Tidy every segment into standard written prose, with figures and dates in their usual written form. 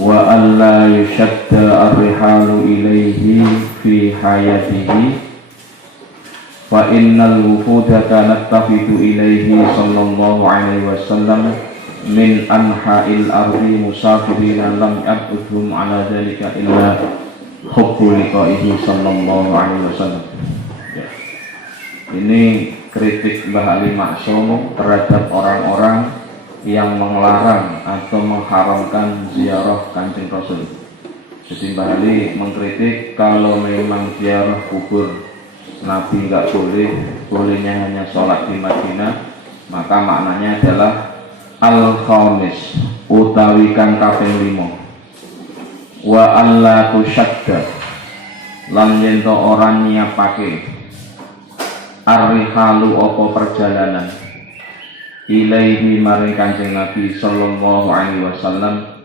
wa alla yushadda ar-rihalu ilaihi fi hayatihi fa innal wufuda kanat tafidu ilaihi sallallahu alaihi wasallam min anha'il ardi musafirina lam yabudhum ala dhalika illa hubbu liqa'ihi sallallahu alaihi wasallam. Ya. Ini kritik Mbah Ali Maksum terhadap orang-orang yang melarang atau mengharamkan ziarah Kanjeng Rasul. Jadi Mbah Ali mengkritik kalau memang ziarah kubur Nabi nggak boleh, bolehnya hanya sholat di Madinah, maka maknanya adalah al-khamis utawi kang kaping 5 wa alla tushadda lan yen to ora nyiapake ar-rihalu apa perjalanan ilaihi maring Kanjeng Nabi sallallahu alaihi wasallam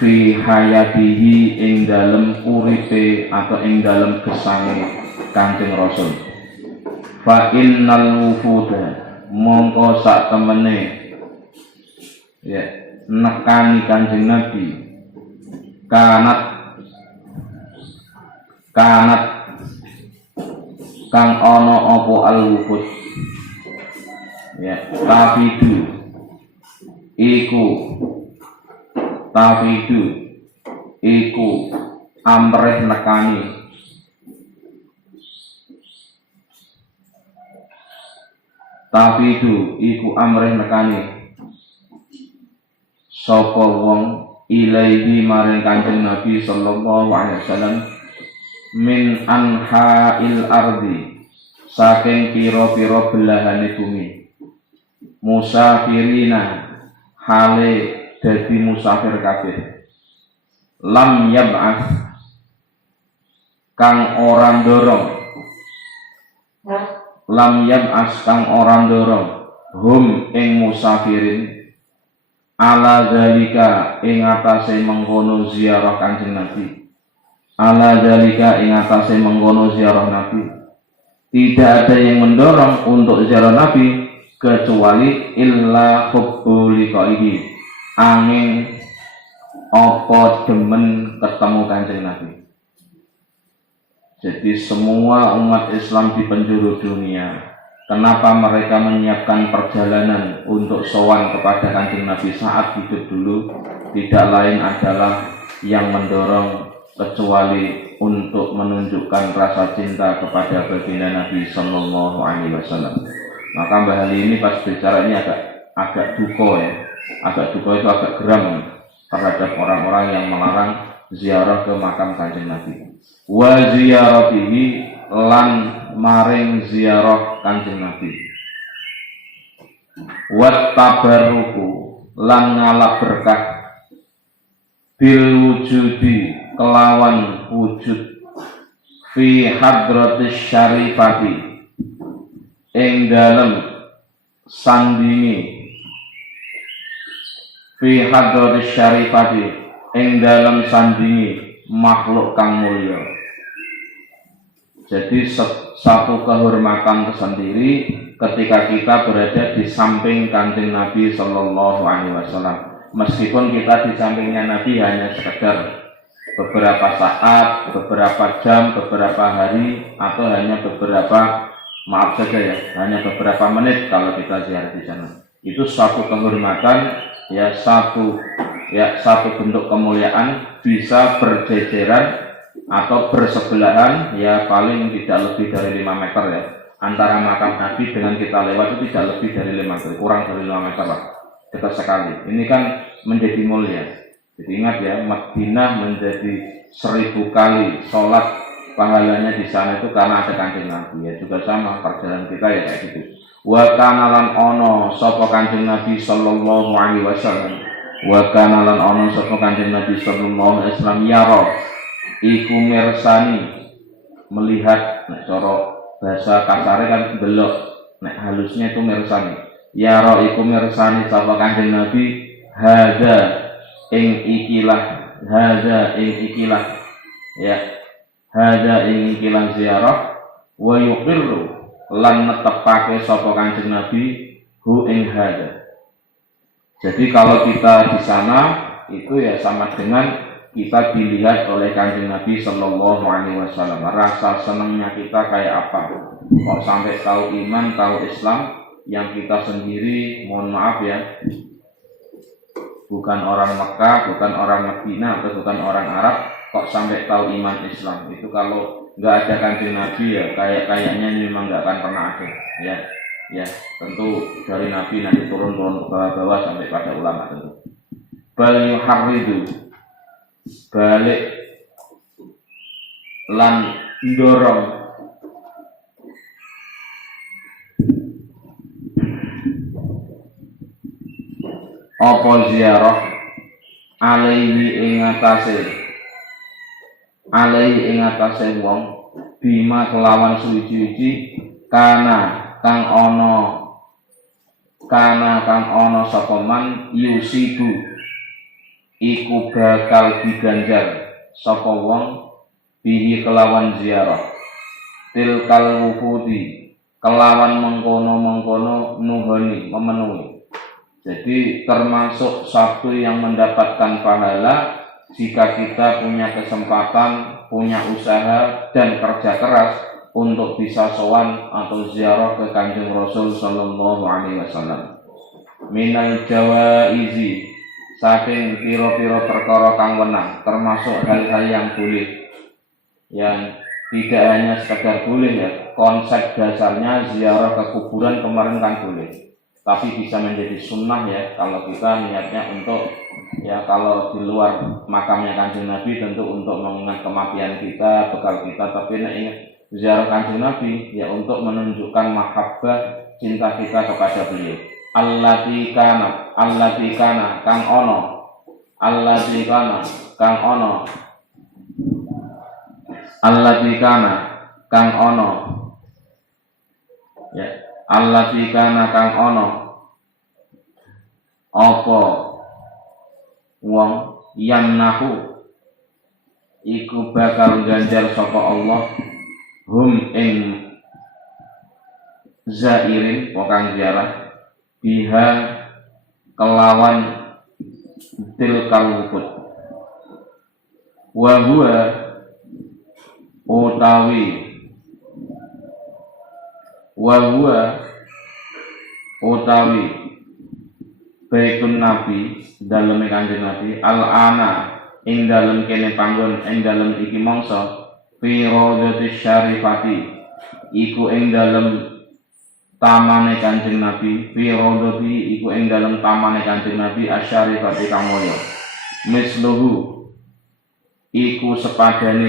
fi hayatihi ing dalem uripe atau ing dalem gesange Kanjeng Rasul. Fa innal wufuda mongko sak temene ya nekani Kanjeng Nabi kanat kang ana apa al-wufud ya tafidu iku amrih nekani sapa wong ilaihi maring Kanjeng Nabi sallallahu alaihi wasallam min anha'il ardi saking pira-pira belahane bumi musafirina hale dadi musafir kabeh lam yab'ats kang ora ndorong hum ing musafirin ala zalika ing atase mengkono ziarah Kanjeng Nabi tidak ada yang mendorong untuk ziarah Nabi kecuali illa hubbu liqaihi angin apa demen ketemu Kanjeng Nabi. Jadi semua umat Islam di penjuru dunia, kenapa mereka menyiapkan perjalanan untuk sowan kepada Kanjeng Nabi saat hidup dulu, tidak lain adalah yang mendorong kecuali untuk menunjukkan rasa cinta kepada baginda Nabi sallallahu alaihi wasallam. Maka Mbah Ali ini pas bicara ini agak duka ya, agak geram terhadap orang-orang yang melarang ziarah ke makam Kanjeng Nabi. Wa ziyaratihi lan maring ziarah Kanjeng Nabi. Wa tabarruku lan ngalap berkah bil wujudi kelawan wujud fi hadratis syarifati ing dalem sandingi fi hadratis syarifati ing dalem sandingi makhluk kang mulya. Jadi satu kehormatan tersendiri ketika kita berada di samping Kanjeng Nabi sallallahu alaihi wasallam. Meskipun kita di sampingnya Nabi hanya sekedar beberapa saat, beberapa jam, beberapa hari, atau hanya hanya beberapa menit kalau kita ziarah di sana. Itu suatu kehormatan, satu bentuk kemuliaan, bisa berjejeran atau bersebelahan, paling tidak lebih dari 5 meter ya. Antara makam Nabi dengan kita lewat itu tidak lebih dari 5 meter, kurang dari 5 meter lah, dekat sekali. Ini kan menjadi mulia. Jadi ingat ya, Madinah menjadi 1000 kali sholat pahalanya di sana itu karena ada Kanjeng Nabi. Ya juga sama perjalanan kita ya kayak gitu. Wa kana lan ono sapa Kanjeng Nabi sallallahu alaihi wasallam. Wa kana lan ono sapa Kanjeng Nabi sallallahu alaihi wasallam yaro iku mirsani melihat, nek cara bahasa kasare kan belok, nek halusnya itu mirsani. Yaro iku mirsani sapa Kanjeng Nabi hadza ing ikilah ya hadza ing kilan ziarah wa yuqirru lan netepake sapa Kanjeng Nabi hu ing hadza. Jadi kalau kita di sana itu ya sama dengan kita dilihat oleh Kanjeng Nabi Sallallahu Alaihi Wasallam. Rasa senangnya kita kayak apa? Kok sampai tahu iman, tahu Islam, yang kita sendiri, mohon maaf ya, bukan orang Mekah, bukan orang Madinah, atau bukan orang Arab, kok sampai tahu iman Islam. Itu kalau nggak ada Kanjeng Nabi ya kayaknya memang nggak akan pernah ada. Ya tentu dari Nabi nanti turun ke bawah sampai pada ulama tentu. Bal yuharridu balik lan ndorong apa ziarah alaihi ing atase wong bima kelawan suci-suci kana kang ana sapa man yusibu iku bakal diganjar sapa wong bihi kelawan ziarah tilkal wufudi kelawan mengkono nuhoni memenuhi. Jadi termasuk satu yang mendapatkan pahala jika kita punya kesempatan, punya usaha dan kerja keras untuk bisa sowan atau ziarah ke Kanjeng Rasul Sallallahu Alaihi Wasallam. Minal jawaizi saking piro-piro perkara kang wenang, termasuk hal-hal yang boleh, yang tidak hanya sekedar boleh ya. Konsep dasarnya ziarah ke kuburan kemarin kan boleh, tapi bisa menjadi sunnah ya kalau kita niatnya untuk ya kalau di luar makamnya Kanjeng Nabi tentu untuk mengingat kematian kita, bekal kita, tapi ingat ziarah Kanjeng Nabi ya untuk menunjukkan mahabbah cinta kita kepada beliau. Allati kana kang ono allati kana ya allati kana kang ono apa wong yamnahu iku bakal ganjar sapa Allah hum ing zairin pokang ziarah biha kelawan tilkal wukut wa huwa utawi baitun Nabi dalem Kanjeng Nabi al-ana ing dalem kene panggon ing dalem iki mangsa fi rawdatis syarifati iku ing dalem tamane Kanjeng Nabi fi rawdati iku ing dalem tamane Kanjeng Nabi asyarifati kamulya misluhu iku sepadane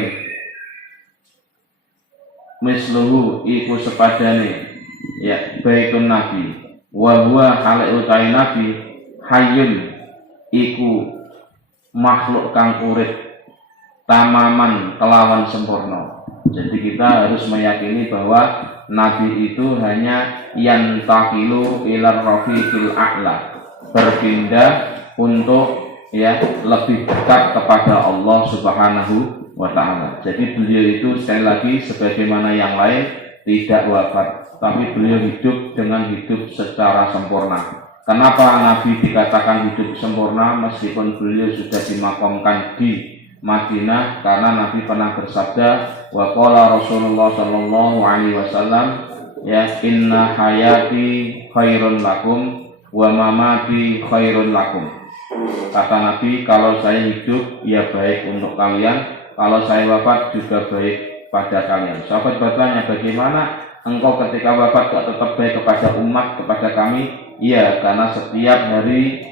ya baitun Nabi wa huwa hale utai Nabi hayyun iku makhluk kang urip tamaman kelawan sempurna. Jadi kita harus meyakini bahwa Nabi itu hanya yantaqilu ilar rafiqil a'la, berpindah untuk ya lebih dekat kepada Allah Subhanahu wa ta'ala. Jadi beliau itu sekali lagi sebagaimana yang lain tidak wafat, tapi beliau hidup dengan hidup secara sempurna. Kenapa Nabi dikatakan hidup sempurna meskipun beliau sudah dimakamkan di Madinah? Karena Nabi pernah bersabda, wa qala Rasulullah sallallahu alaihi wasallam, ya inna hayati khairun lakum wa mamati khairun lakum. Kata Nabi, kalau saya hidup ya baik untuk kalian, kalau saya wafat juga baik pada kalian. Sahabat bertanya, bagaimana engkau ketika wafat kok tetap baik kepada umat, kepada kami? Iya, karena setiap hari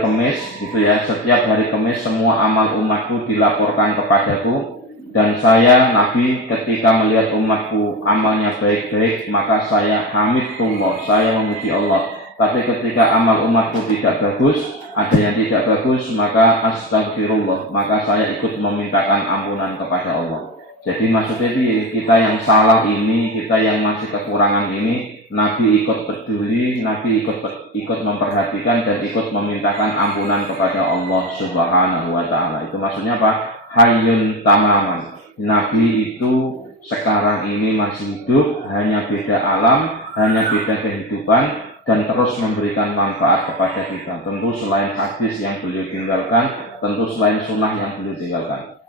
Kamis gitu ya, setiap hari Kamis semua amal umatku dilaporkan kepadaku, dan saya Nabi ketika melihat umatku amalnya baik-baik maka saya hamidullah, saya memuji Allah. Tapi ketika amal umatku tidak bagus, ada yang tidak bagus, maka astagfirullah, maka saya ikut memintakan ampunan kepada Allah. Jadi maksudnya kita yang salah ini, kita yang masih kekurangan ini, Nabi ikut peduli, Nabi ikut memperhatikan dan ikut memintakan ampunan kepada Allah Subhanahu wa ta'ala. Itu maksudnya apa? Hayyun tamaman, Nabi itu sekarang ini masih hidup, hanya beda alam, hanya beda kehidupan, dan terus memberikan manfaat kepada kita. Tentu selain hadis yang beliau tinggalkan, tentu selain sunnah yang beliau tinggalkan.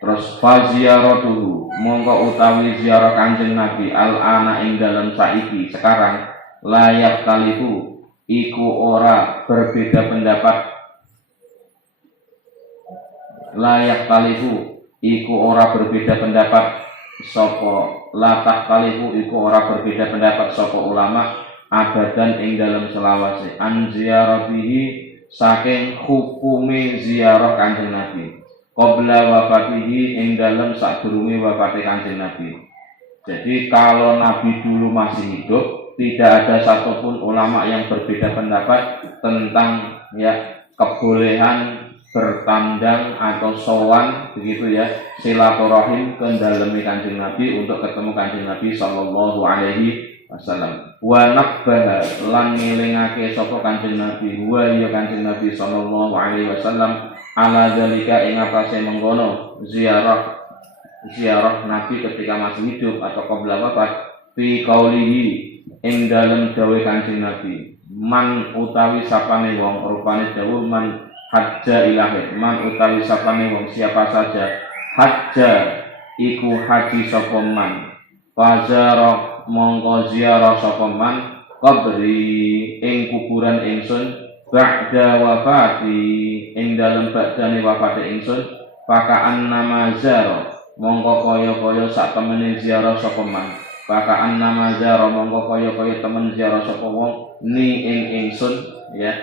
Terus faziaratuhu, mongko utawi ziarah Kanjeng Nabi al-ana ing dalem saiki sekarang layak talifu iku ora berbeda pendapat, layak talifu iku ora berbeda pendapat sapa, latah talifu iku ora berbeda pendapat sapa ulama abadan ing dalem selawase an ziaratihi saking hukume ziarah Kanjeng Nabi qabla wafatihi ing dalem sadurunge wafate Kanjeng Nabi. Jadi kalau Nabi dulu masih hidup, tidak ada satupun ulama yang berbeda pendapat tentang ya kebolehan bertandang atau sowan begitu ya silaturahim ke dalam Kanjeng Nabi untuk ketemu Kanjeng Nabi sallallahu alaihi wasallam. Wa nabbaha lan ngelingake sapa Kanjeng Nabi wa ya Kanjeng Nabi sallallahu alaihi wasallam ala zalika ing atase mengkono ziarah Nabi ketika masih hidup atau qabla wafat fi qaulihi ing dalem dawuh Kanjeng Nabi man utawi sapane wong rupane dawuh man hajja ilahi man utawi sapane wong siapa saja hajja iku haji sapa man fazara mongko ziarah sapa man qabri ing kuburan ingsun ba'da wafati ing dalem badane wafate ingsun pakaan nama zaro mongko kaya-kaya sak temene ziarah sapa man pakaan nama zaro mongko kaya-kaya temen ziarah sapa wong ni ing ingsun ya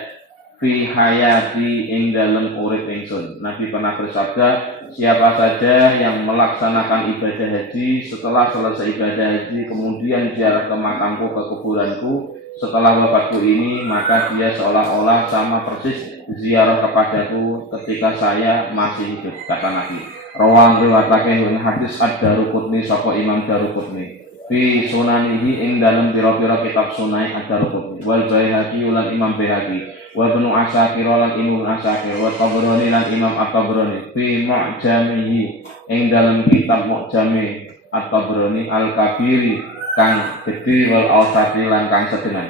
fi hayati ing dalem urip ingsun. Nabi pernah bersabda siapa saja yang melaksanakan ibadah haji setelah selesai ibadah haji kemudian ziarah ke makamku ke kuburanku setelah wafatku ini maka dia seolah-olah sama persis ziarah kepadaku ketika saya masih hidup, kata Nabi. Rawang riwayatake ing hadis Ad-Daruqutni sapa Imam Daruqutni fi sunanihi ing dalam pira-pira kitab sunai Ad-Daruqutni wal Baihaqi lan Imam Baihaqi wa Ibnu Asakir lan Imam Asakir wa Tabrani lan Imam At-Tabrani fi Mu'jamihi ing dalam kitab Mu'jami At-Tabrani Al-Kabiri kang gede wal awsati lan kang sedengan.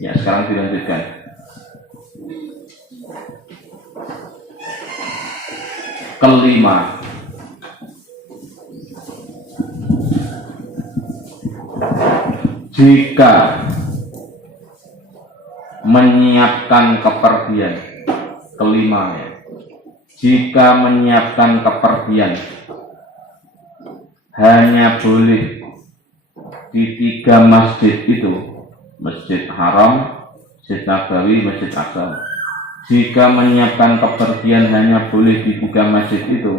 Ya, sekarang dilanjutkan. Kelima, jika menyiapkan kepergian. Kelima ya. Jika menyiapkan kepergian hanya boleh di 3 masjid itu, Masjid Haram, Masjid Nabawi, Masjid Aqsa. Jika menyiapkan kepergian hanya boleh di 3 masjid itu,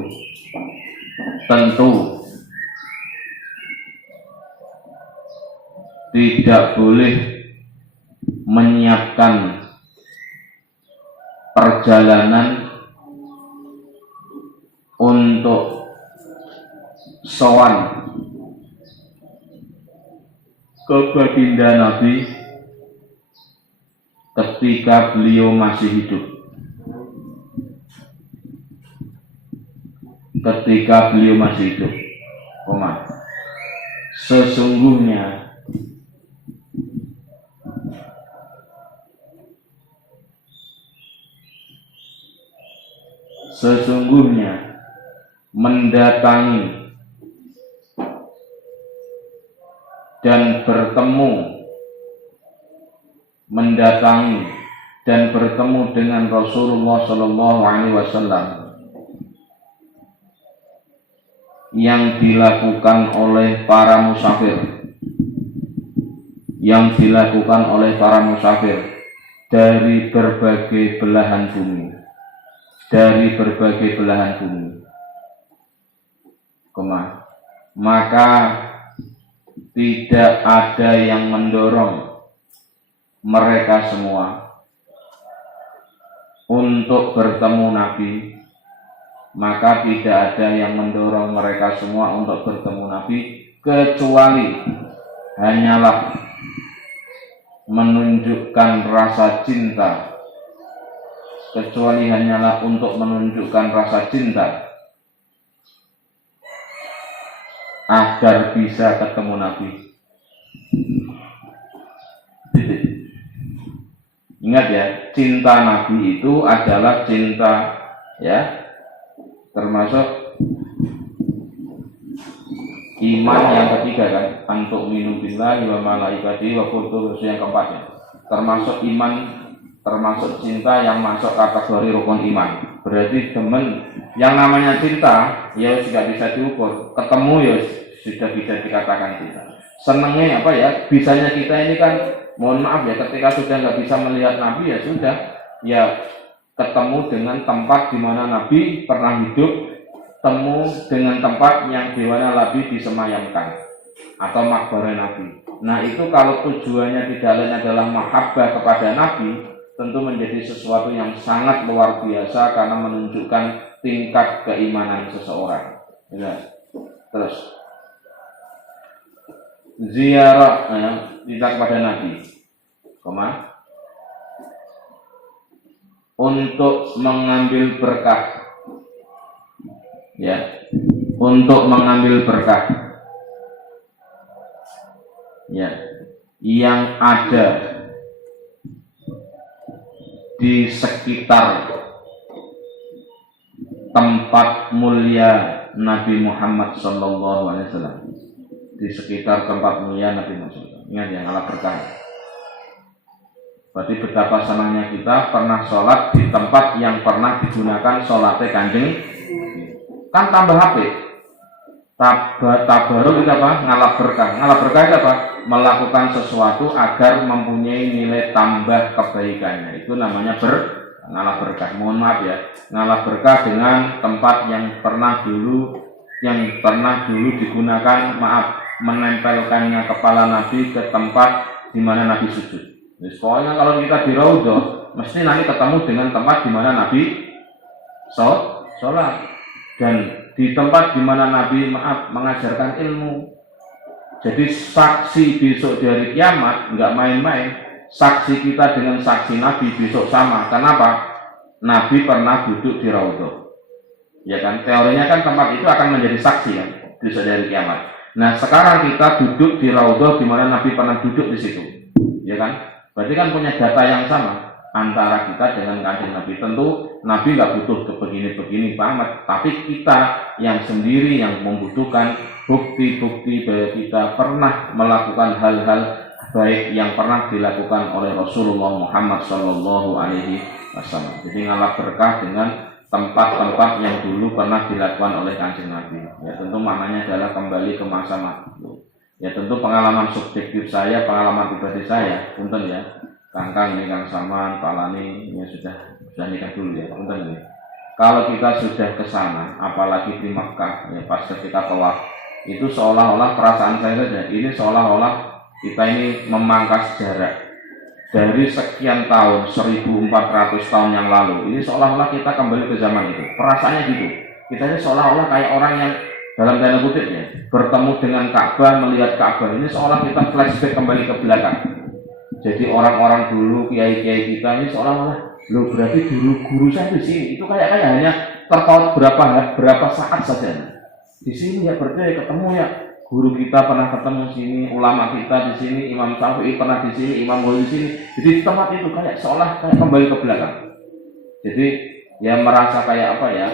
tentu tidak boleh menyiapkan perjalanan untuk sowan ke baginda Nabi ketika beliau masih hidup. Ketika beliau masih hidup, sesungguhnya mendatangi dan bertemu dengan Rasulullah Shallallahu Alaihi Wasallam yang dilakukan oleh para musafir dari berbagai belahan bumi, maka tidak ada yang mendorong mereka semua untuk bertemu Nabi, maka tidak ada yang mendorong mereka semua untuk bertemu Nabi kecuali hanyalah menunjukkan rasa cinta, untuk menunjukkan rasa cinta agar bisa ketemu Nabi. Ingat ya, cinta Nabi itu adalah cinta ya, termasuk iman yang ketiga kan, antuk minu billahi wa malaikatihi wa kutubihi yang keempat ya. Termasuk iman, termasuk cinta yang masuk kategori rukun iman. Berarti teman yang namanya cinta ya sudah bisa diukur, ketemu ya sudah bisa dikatakan cinta. Senengnya apa ya, bisanya kita ini kan, mohon maaf ya, ketika sudah nggak bisa melihat Nabi ya sudah ya ketemu dengan tempat di mana Nabi pernah hidup, temu dengan tempat yang di mana Nabi disemayamkan atau makbarah Nabi. Nah itu kalau tujuannya tidak lain adalah mahabbah kepada Nabi, tentu menjadi sesuatu yang sangat luar biasa karena menunjukkan tingkat keimanan seseorang. Ya. Terus ziarah kita kepada Nabi, untuk mengambil berkah. Ya, untuk mengambil berkah ya yang ada di sekitar tempat mulia Nabi Muhammad SAW, di sekitar tempat mulia Nabi Muhammad. Ingat ya, Allah berkah. Berarti betapa senangnya kita pernah sholat di tempat yang pernah digunakan sholatnya Kanjeng. Kan tambah HP, tabaruk itu apa? Ngalap berkah. Ngalap berkah itu apa? Melakukan sesuatu agar mempunyai nilai tambah kebaikannya. Itu namanya ngalap berkah. Mohon maaf ya, ngalap berkah dengan tempat yang pernah dulu digunakan, menempelkannya kepala Nabi ke tempat di mana Nabi sujud. Jadi pokoknya kalau kita di Raudhah, mesti nanti ketemu dengan tempat di mana Nabi sholat. Dan di tempat di mana Nabi mengajarkan ilmu. Jadi saksi besok dari kiamat nggak main-main. Saksi kita dengan saksi Nabi besok sama. Kenapa? Nabi pernah duduk di Raudhah. Ya kan? Teorinya kan tempat itu akan menjadi saksi kan besok dari kiamat. Nah sekarang kita duduk di Raudhah di mana Nabi pernah duduk di situ. Ya kan? Berarti kan punya data yang sama antara kita dengan Kanjeng Nabi. Tentu Nabi nggak butuh ke begini-begini banget, tapi kita yang sendiri yang membutuhkan bukti-bukti bahwa kita pernah melakukan hal-hal baik yang pernah dilakukan oleh Rasulullah Muhammad SAW. Jadi ngalap berkah dengan tempat-tempat yang dulu pernah dilakukan oleh Kanjeng Nabi. Ya tentu maknanya adalah kembali ke masa lalu. Ya tentu pengalaman subjektif saya, pengalaman pribadi saya, punten ya. Kang ini Kang Salman, Pak Lani ya sudah nikah dulu ya, punten ini. Kalau kita sudah ke sana, apalagi di Makkah, ya pas ketika tawaf, itu seolah-olah perasaan saya saja, ini seolah-olah kita ini memangkas jarak dari sekian tahun, 1400 tahun yang lalu. Ini seolah-olah kita kembali ke zaman itu. Perasaannya gitu. Kita ini seolah-olah kayak orang yang dalam tanda kutip ya, bertemu dengan Ka'bah, melihat Ka'bah. Ini seolah kita flashback kembali ke belakang. Jadi orang-orang dulu, kiai-kiai kita ini seolah-olah, loh berarti dulu guru saya di sini. Itu kayak hanya terpaut berapa saat saja. Di sini ya berarti ketemu ya guru kita pernah ketemu sini, ulama kita di sini, Imam Syafi'i pernah di sini, Imam Ghazali di sini. Jadi di tempat itu kayak seolah kayak kembali ke belakang. Jadi ya merasa kayak apa ya,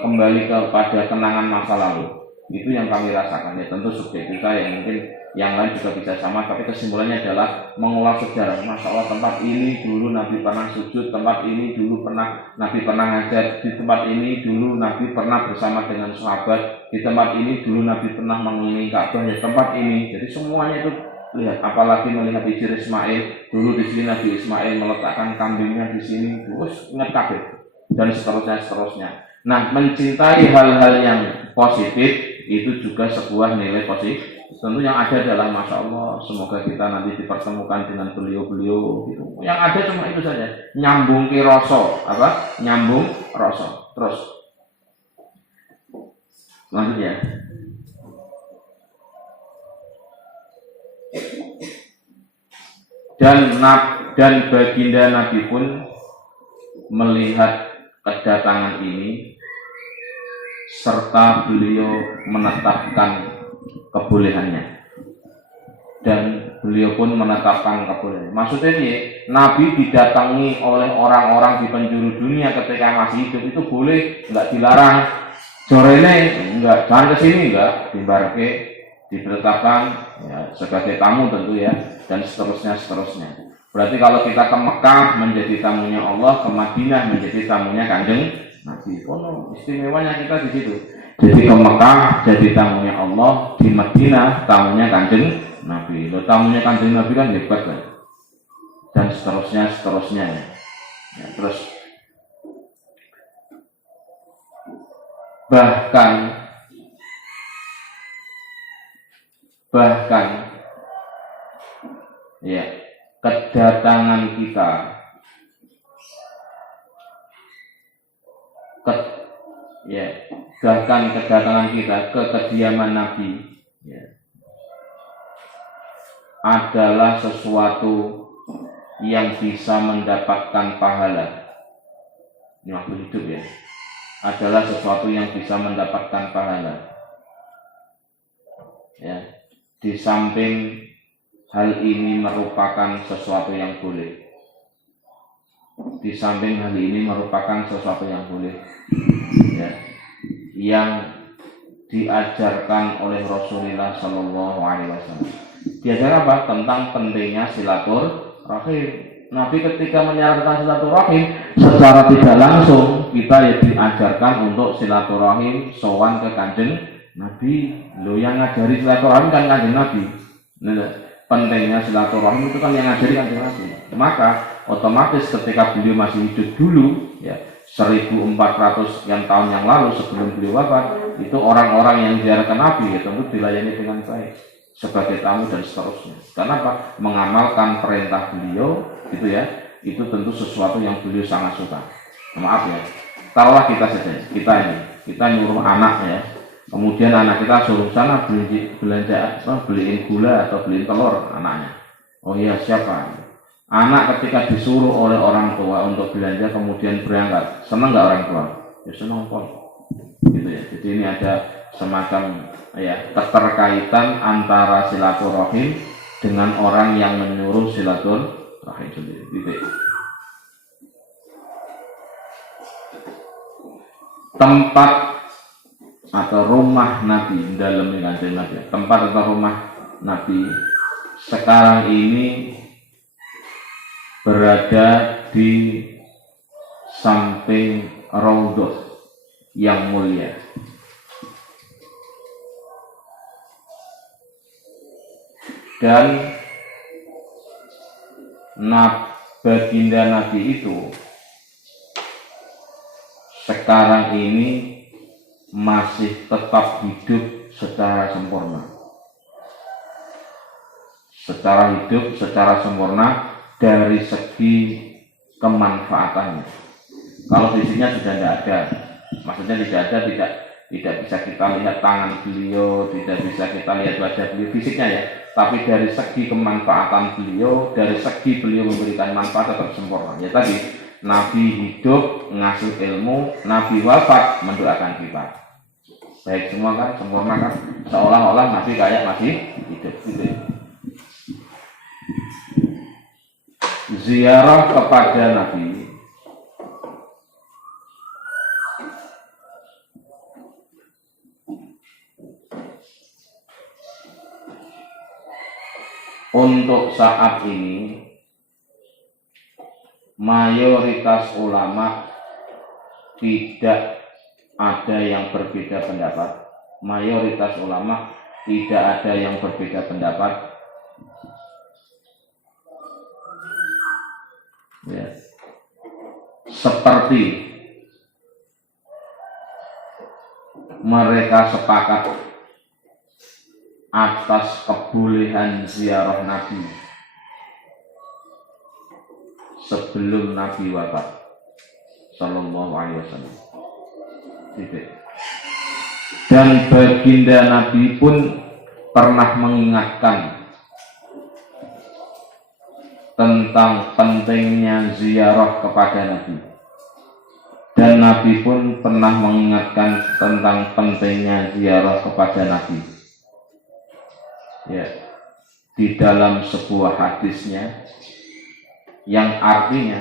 kembali kepada kenangan masa lalu. Itu yang kami rasakan ya, tentu subjektif saya, mungkin yang lain juga bisa sama, tapi kesimpulannya adalah mengulas sejarah. Masya Allah, tempat ini dulu Nabi pernah sujud, tempat ini dulu Nabi pernah ngajar, di tempat ini dulu Nabi pernah bersama dengan sahabat, di tempat ini dulu Nabi pernah mengelilingi Ka'bah, ya tempat ini. Jadi semuanya itu lihat, apalagi melihat Hijr Ismail, dulu di sini Nabi Ismail meletakkan kambingnya di sini, terus ingat kabeh dan seterusnya. Nah, mencintai hal-hal yang positif itu juga sebuah nilai positif. Tentu yang ada adalah Masya Allah, semoga kita nanti dipertemukan dengan beliau-beliau gitu. Yang ada cuma itu saja, nyambung ke rasa, nyambung rasa. Terus lanjut ya. Dan baginda Nabi pun melihat kedatangan ini serta beliau menetapkan kebolehannya. Dan beliau pun menetapkan kebolehan. Maksudnya ini, Nabi didatangi oleh orang-orang di penjuru dunia ketika masih hidup itu boleh, nggak dilarang. Jorene enggak, jangan kesini enggak, dibarke, ditetapkan ya, sebagai tamu tentu ya, dan seterusnya. Berarti kalau kita ke Mekah menjadi tamunya Allah, ke Madinah menjadi tamunya Kanjeng Nabi. Oh, istimewanya kita di situ. Jadi ke Mekah jadi tamunya Allah, di Madinah tamunya Kanjeng Nabi. Loh, tamunya Kanjeng Nabi kan hebat kan? Dan seterusnya. Ya, terus bahkan ya, kedatangan kita ke kediaman Nabi ya, adalah sesuatu yang bisa mendapatkan pahala. Ini waktu hidup ya, adalah sesuatu yang bisa mendapatkan pahala ya. Di samping hal ini merupakan sesuatu yang boleh, ya, yang diajarkan oleh Rasulullah Shallallahu Alaihi Wasallam. Diajar apa? Tentang pentingnya silaturahim. Nabi ketika menyarankan silaturahim secara tidak langsung kita ya diajarkan untuk silaturahim sowan ke Kanjeng Nabi. Lo yang ngajari silaturahim kan Kanjeng Nabi. Nah, pentingnya silaturahim itu kan yang ngajari Kanjeng Nabi. Maka otomatis ketika beliau masih hidup dulu ya 1400 tahun yang lalu sebelum beliau wafat, itu orang-orang yang ziarah Nabi ya tentu dilayani dengan baik sebagai tamu dan seterusnya. Karena apa? Mengamalkan perintah beliau gitu ya, itu tentu sesuatu yang beliau sangat suka. Maaf ya, taruhlah kita saja, kita nyuruh anak ya, kemudian anak kita suruh sana beliin gula atau beliin telur anaknya. Oh iya, siapa? Anak ketika disuruh oleh orang tua untuk belanja kemudian berangkat, senang nggak orang tua? Ya senang kok, gitu ya. Jadi ini ada semacam ya keterkaitan antara silaturahim dengan orang yang menyuruh silaturahim sendiri. Gitu. Tempat atau rumah Nabi dalam Kanjeng Nabi. Tempat atau rumah Nabi sekarang ini berada di samping Raudhah yang mulia. Dan baginda Nabi itu sekarang ini masih tetap hidup secara sempurna. Secara sempurna dari segi kemanfaatannya. Kalau fisiknya sudah tidak ada, maksudnya tidak bisa kita lihat tangan beliau, tidak bisa kita lihat wajah beliau fisiknya ya. Tapi dari segi kemanfaatan beliau, dari segi beliau memberikan manfaat tetap sempurna. Ya tadi, Nabi hidup ngasih ilmu, Nabi wafat mendoakan kita. Baik semua kan, sempurna kan, seolah-olah Nabi kayak masih hidup gitu. Ziarah kepada Nabi untuk saat ini mayoritas ulama tidak ada yang berbeda pendapat. Ya. Seperti mereka sepakat atas kebolehan ziarah Nabi sebelum Nabi wafat Sallallahu Alaihi Wasallam. Dan baginda Nabi pun pernah mengingatkan tentang pentingnya ziarah kepada Nabi. Dan Nabi pun pernah mengingatkan tentang pentingnya ziarah kepada Nabi. Ya, di dalam sebuah hadisnya yang artinya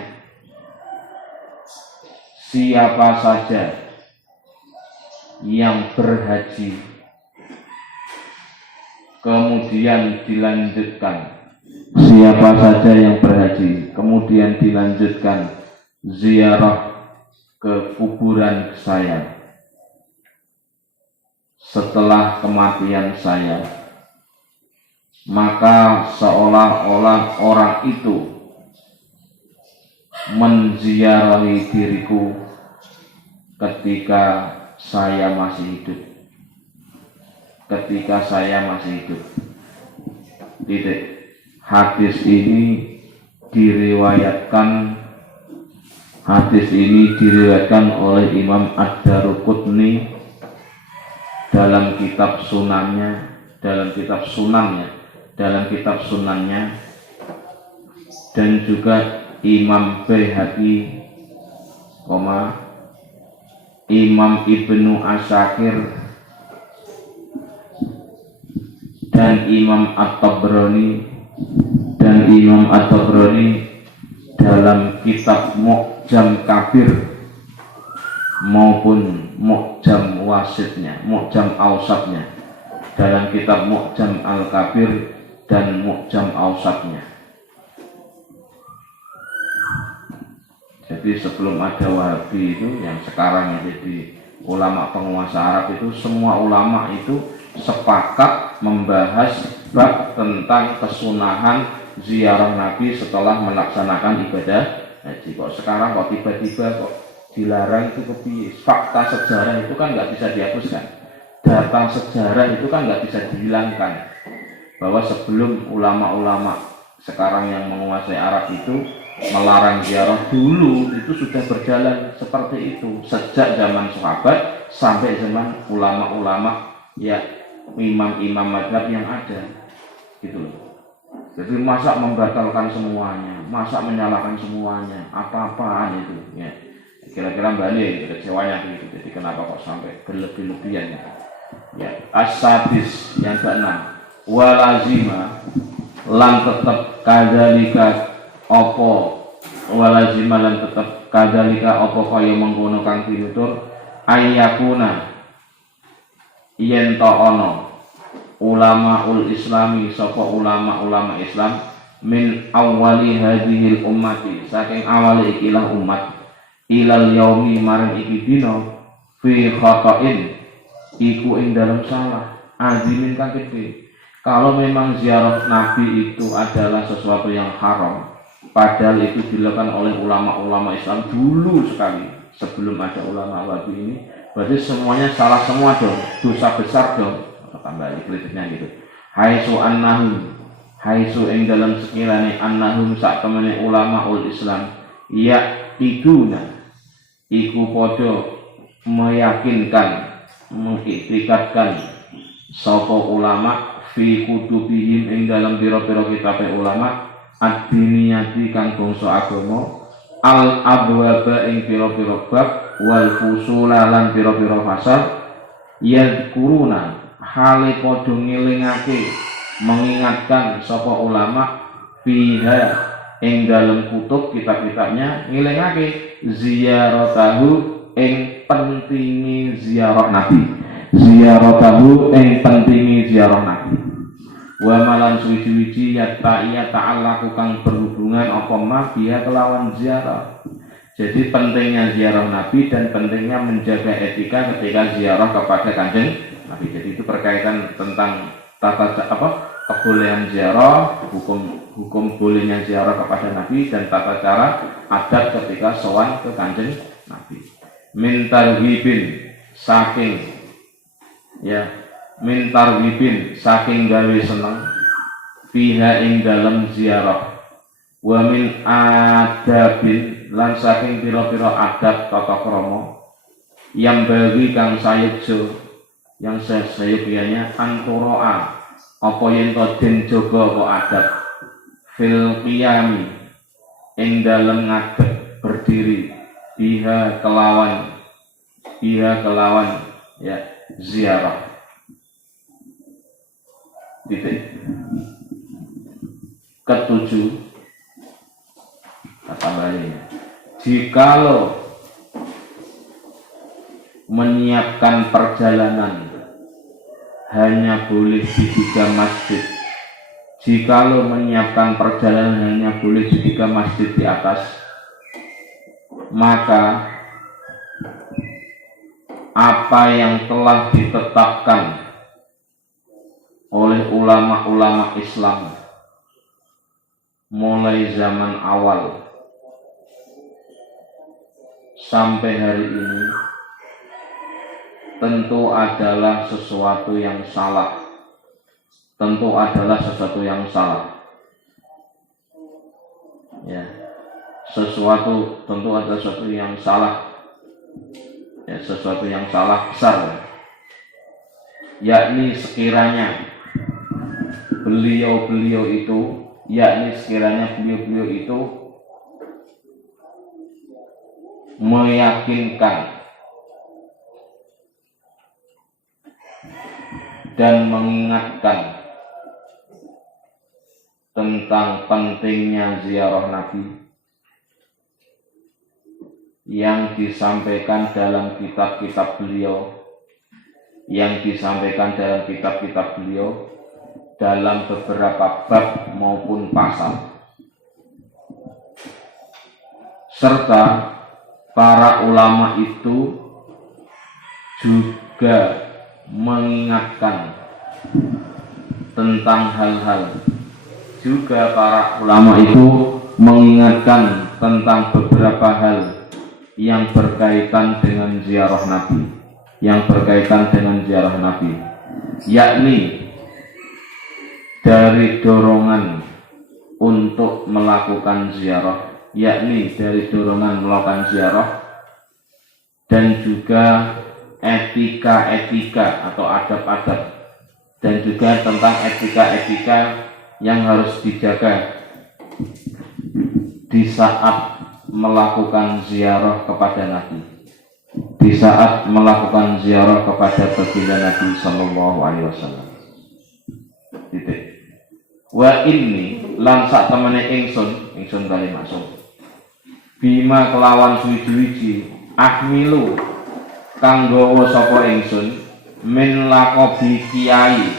siapa saja yang berhaji kemudian dilanjutkan, siapa saja yang berhaji kemudian dilanjutkan ziarah ke kuburan saya setelah kematian saya, maka seolah-olah orang itu menziarahi diriku ketika saya masih hidup. Ketika saya masih hidup. Titik. Hadis ini diriwayatkan oleh Imam Ad-Daruqutni dalam kitab sunannya, dan juga Imam Baihaqi, Imam Ibnu Asakir, dan Imam At-Tabrani dalam kitab Mu'jam Kabir maupun Mu'jam Wasitnya, Mu'jam Awsatnya, dalam kitab Mu'jam Al-Kabir dan Mu'jam Awsatnya. Jadi sebelum ada Wahabi itu, yang sekarang jadi ulama penguasa Arab itu, semua ulama itu sepakat membahas bab tentang kesunahan ziarah Nabi setelah melaksanakan ibadah haji. Kok sekarang kok tiba-tiba kok dilarang, itu kepiye? Fakta sejarah itu kan nggak bisa dihapuskan, data sejarah itu kan nggak bisa dihilangkan, bahwa sebelum ulama-ulama sekarang yang menguasai Arab itu melarang ziarah, dulu itu sudah berjalan seperti itu sejak zaman sahabat sampai zaman ulama-ulama, ya imam-imam mazhab yang ada gitu loh. Jadi masa membatalkan semuanya, masa menyalahkan semuanya, apa-apaan itu ya. Kira-kira balik kecewanya gitu. Jadi kenapa kok sampai berlebih-lebihan ya. As-sadis yang keenam, walazima lan tetap kadzalika apa, walazima lan tetap kadzalika apa kaya mengkono kang pinutur ayyakuna yen ta ana ulamaul islami, sapa ulama-ulama Islam min awali hadhil ummati, saking awali ikilah umat, ilal yaumi marang iki dina, fi khata'in iku ing dalam salah, azimin kang gede. Kalau memang ziarah Nabi itu adalah sesuatu yang haram, padahal itu dilakukan oleh ulama-ulama Islam dulu sekali sebelum ada ulama Wahabi ini, berarti semuanya salah semua dong, dosa besar dong. Tambah kritiknya gitu. Haitsu ing dalam sekiranya annahum sak temene ulama ul Islam ya iduna iku padha meyakinkan, mengiktikadkan sapa ulama fi kutubihim ing dalam pira-pira kitab ulama ad-diniyati kang bangsa agama, al abwaba ing pira-pira bab, wal fusula lan pira-pira fasal, yadkuruna hale padha ngelingake, mengingatkan sapa ulama fiha ing dalam kutub kitab-kitabnya, ngelingake ziyaratahu ing pentingi ziarah Nabi, ziyaratahu ing pentingi ziarah Nabi. Wa malan suwi-wiji ya ta'ala kang berhubungan apa ma biya kelawan ziarah. Jadi pentingnya ziarah Nabi dan pentingnya menjaga etika ketika ziarah kepada Kanjeng Nabi. Jadi itu berkaitan tentang kebolehan ziarah, hukum bolehnya ziarah kepada Nabi, dan tata cara adat ketika sowan ke Kanjeng Nabi. Min targhibin saking gawe seneng fiha ing dalam ziarah, wa min adabin lan saking pira-pira adab tata krama yang bagi kang sayekjo, yang seyogyanya antoroa apa yen to den jaga apa adab fil qiyami ing dalem ngadeg berdiri biha kelawan biha kelawan ya ziarah. Titik. Ketujuh, tambahin, jikalau menyiapkan perjalanan hanya boleh di 3 masjid. Jikalau menyiapkan perjalanan hanya boleh di 3 masjid di atas, maka apa yang telah ditetapkan oleh ulama-ulama Islam mulai zaman awal sampai hari ini tentu adalah sesuatu yang salah. Tentu adalah sesuatu yang salah. Ya, sesuatu tentu adalah sesuatu yang salah. Ya, sesuatu yang salah besar. Yakni sekiranya beliau-beliau itu, meyakinkan dan mengingatkan tentang pentingnya ziarah Nabi yang disampaikan dalam kitab-kitab beliau, dalam beberapa bab maupun pasal, serta para ulama itu juga mengingatkan tentang beberapa hal yang berkaitan dengan ziarah Nabi, yakni dari dorongan untuk melakukan ziarah, dan juga etika-etika atau adab-adab, dan juga tentang etika-etika yang harus dijaga di saat melakukan ziarah kepada Nabi, kepada baginda Nabi Sallallahu Alaihi Wasallam. Titik. Wa inni lan sak temene ingsun bali maksud bima kelawan suwi-wiji ahmilu kang gawa sapa ingsun min laqabi kiai,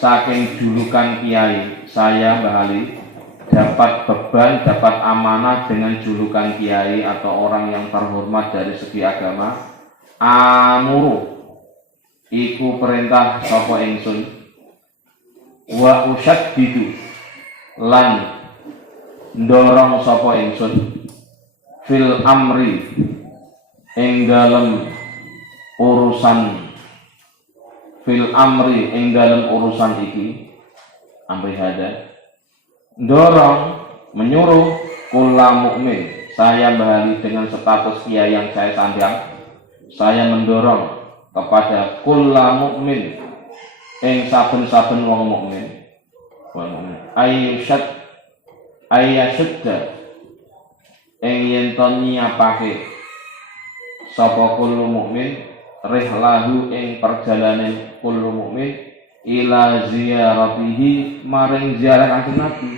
saking julukan kiai. Saya Bahali dapat beban, dapat amanah dengan julukan kiai atau orang yang terhormat dari segi agama. Amuru iku perintah sapa ingsun, wa usyaddidu lan ndorong sapa ingsun, fil amri ing dalem urusan iki, amri hada, dorong, menyuruh kulla mukmin. Saya Bahali dengan status kiai yang saya sandang, saya mendorong kepada kulla mukmin ing saben-saben wong mukmin, ayyashudda ing yen to nyiapake sapa kullu mukmin rihlahu ing perjalanan kullu mukmin ila ziyaratihi maring ziarah kanjeng Nabi.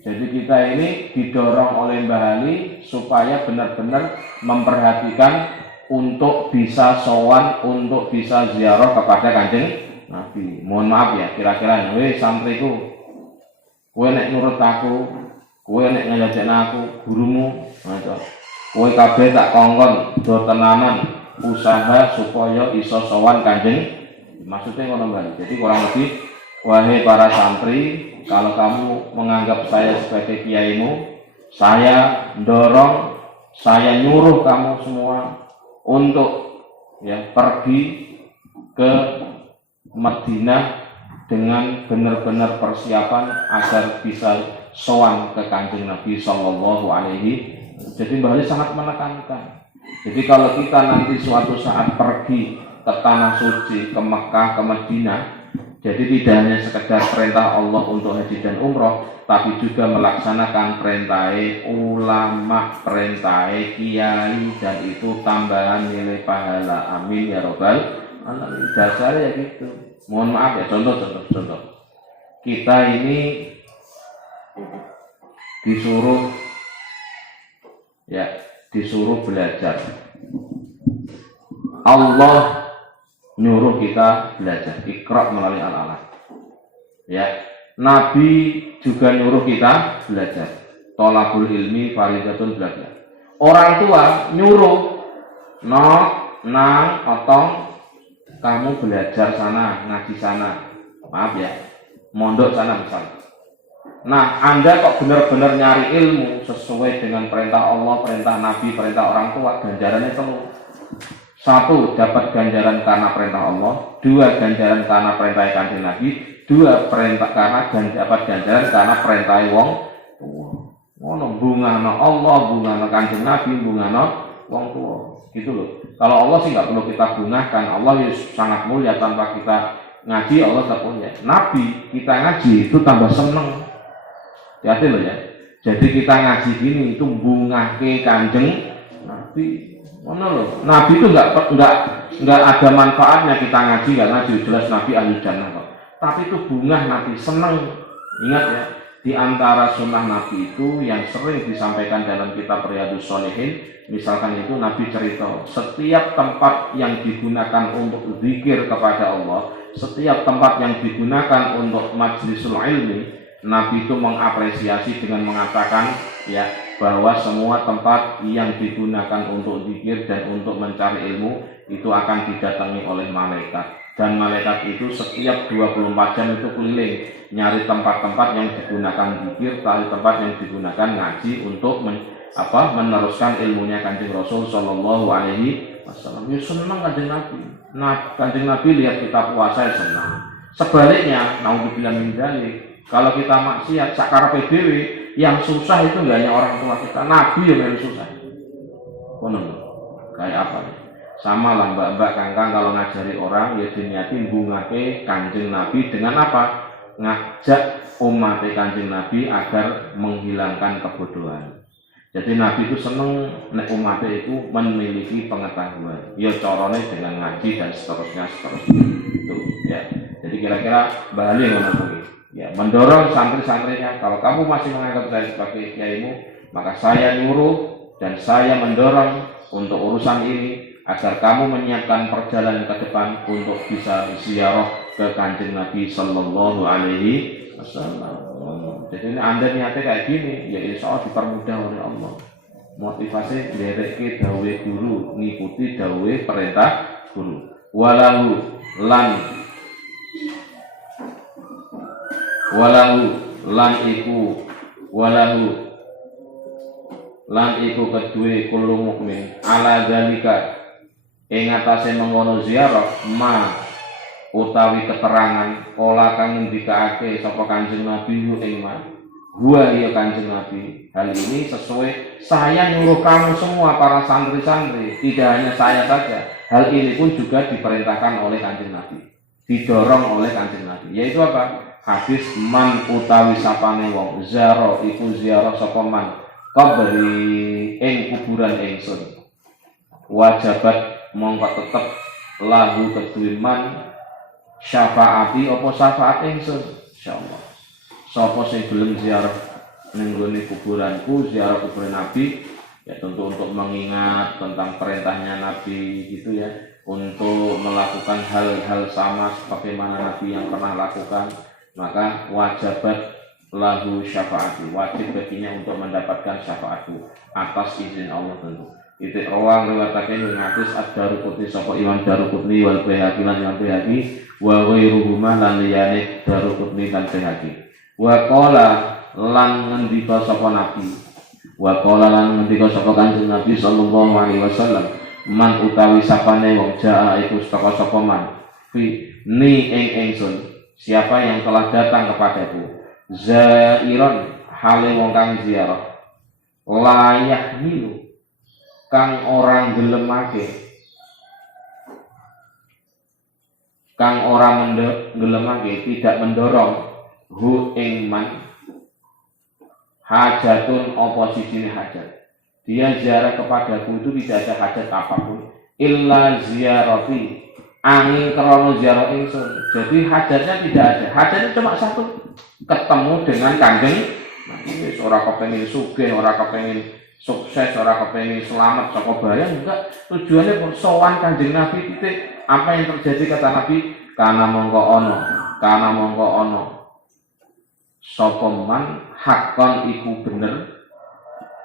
Jadi kita ini didorong oleh Mbah Ali supaya benar-benar memperhatikan untuk bisa sowan, untuk bisa ziarah kepada kanjeng Nabi. Mohon maaf ya, kira-kira santriku, kowe nek nurut aku, kowe nek ngajakna aku gurumu, kowe kabeh tak kongkon do tenanan usaha supaya iso sowan kanjeng. Maksudnya ngono Mbak. Jadi kurang lebih, wahai para santri, kalau kamu menganggap saya sebagai kiaimu, saya dorong, saya nyuruh kamu semua untuk pergi ke Madinah dengan benar-benar persiapan agar bisa sowan ke kanjeng Nabi Sallallahu Alaihi. Jadi Mbak Ali sangat menekankan. Jadi kalau kita nanti suatu saat pergi ke tanah suci, ke Mekah, ke Madinah, Jadi tidak hanya sekedar perintah Allah untuk haji dan umroh, tapi juga melaksanakan perintah ulama, perintah kiai, dan itu tambahan nilai pahala. Amin ya robbal alamin. Dasarnya gitu. Mohon maaf ya, contoh. Kita ini disuruh belajar. Allah nyuruh kita belajar, Iqra melalui al-alat. Ya, Nabi juga nyuruh kita belajar. Thalabul ilmi faridatun belajar. Orang tua nyuruh, otong, kamu belajar sana, ngaji sana. Maaf ya, mondok sana misalnya. Nah, Anda kok benar-benar nyari ilmu sesuai dengan perintah Allah, perintah Nabi, perintah orang tua, ganjarannya itu. 1, dapat ganjaran karena perintah Allah. 2, ganjaran karena perintah Kanjeng Nabi. 2, perintah karena dapat ganjaran karena perintah wong tua. Ngono bungana Allah, bungana Kanjeng Nabi, bungana wong tua. Gitu loh. Kalau Allah sih nggak perlu kita bungahkan. Allah ya sangat mulia, tanpa kita ngaji Allah tak mulia. Nabi kita ngaji itu tambah seneng. Hati loh ya. Jadi kita ngaji gini itu bungahke Kanjeng Nabi. Mana loh? Nabi itu nggak ada manfaatnya kita ngaji, nggak ngaji jelas Nabi ahli jannah kok. Tapi itu bunga Nabi seneng. Ingat ya, di antara sunnah Nabi itu yang sering disampaikan dalam kitab Riyadhus Shalihin, misalkan itu Nabi cerita setiap tempat yang digunakan untuk zikir kepada Allah, setiap tempat yang digunakan untuk majlisul ilmi, Nabi itu mengapresiasi dengan mengatakan ya bahwa semua tempat yang digunakan untuk zikir dan untuk mencari ilmu itu akan didatangi oleh malaikat, dan malaikat itu setiap 24 jam itu keliling nyari tempat-tempat yang digunakan zikir, cari tempat yang digunakan ngaji untuk meneruskan ilmunya Kanjeng Rasul Shallallahu Alaihi Wasallam. Ya senang Kanjeng Nabi. Nah, Kanjeng Nabi lihat kita puasa ya senang. Sebaliknya, naudzubillah min dzalik, kalau kita maksiat sakar PDW, yang susah itu nggak hanya orang tua kita, Nabi yang susah. Konon, kayak apa ya? Sama lah mbak-mbak kangkang kalau ngajari orang ya diniatin bungake Kanjeng Nabi dengan apa? Ngajak umat Kanjeng Nabi agar menghilangkan kebodohan. Jadi Nabi itu seneng nek umat itu memiliki pengetahuan. Ya carane dengan ngaji dan seterusnya. Itu ya. Jadi kira-kira Bali ngono ya, mendorong santri-santrinya, kalau kamu masih menganggap saya sebagai kiaimu, maka saya nyuruh dan saya mendorong untuk urusan ini agar kamu menyiapkan perjalanan ke depan untuk bisa ziarah ke Kanjeng Nabi Sallallahu Alaihi Wasallam. Jadi ini Anda niatnya kayak gini, ya insya Allah dipermudah oleh Allah. Motivasi dereke dawe guru, ngikuti dawe perintah guru. Walahu lan iku kedue kulo mukmin ala zalika ing atase mengkono ziarah ma utawi keterangan ola kang ndikake sapa Kanjeng Nabi ing ma gua ya Kanjeng Nabi. Hal ini sesuai saya nyuruh kamu semua para santri-santri, tidak hanya saya saja. Hal ini pun juga diperintahkan oleh Kanjeng Nabi, didorong oleh Kanjeng Nabi, yaitu apa? Hadis man utawi sapane wong zaro iku ziarah sapa man kabri ing kuburan ingsun wajabat mongko tetep lahu kedue man syafaati apa syafaat ingsun insyaallah. Sapa sing gelem ziarah ning gone kuburanku, ziarah kuburan Nabi, ya tentu untuk mengingat tentang perintahnya Nabi gitu ya, untuk melakukan hal-hal sama sebagaimana Nabi yang pernah lakukan, maka wajabat lahu syafaati, wajib baginya untuk mendapatkan syafaatku atas izin Allah tentu. Itu rawang riwayataken hadis ad-Daruqutni sapa Imam Daruqutni wal Baihaqi lan Imam Baihaqi wa ghairuhuma lan liyane Daruqutni lan Baihaqi. Wa qala lan ngendika sapa Nabi, wa qala lan ngendika sapa Kanjeng Nabi sallallahu alaihi wasallam, man utawi sapane wong jaa iku sapa man fi ni ing ingsun, siapa yang telah datang kepadaku, zairon hale wong kang ziarah, layah milu kang orang gelemake, kang ora ngelemake tidak mendorong hu ing man hajatun oposisine hajat. Dia ziarah kepadaku itu tidak ada hajat apapun illa ziyarati angin krono ziarah ingsun. Jadi hajatnya tidak ada. Hajatnya cuma satu, ketemu dengan Kanjeng Nabi. Ora kepengin sugih, ora kepengin sukses, ora kepengin selamat saka bahaya, enggak. Tujuannya sowan Kanjeng Nabi titik. Apa yang terjadi kata Nabi? Kana mongko ono sapa man hakon iku bener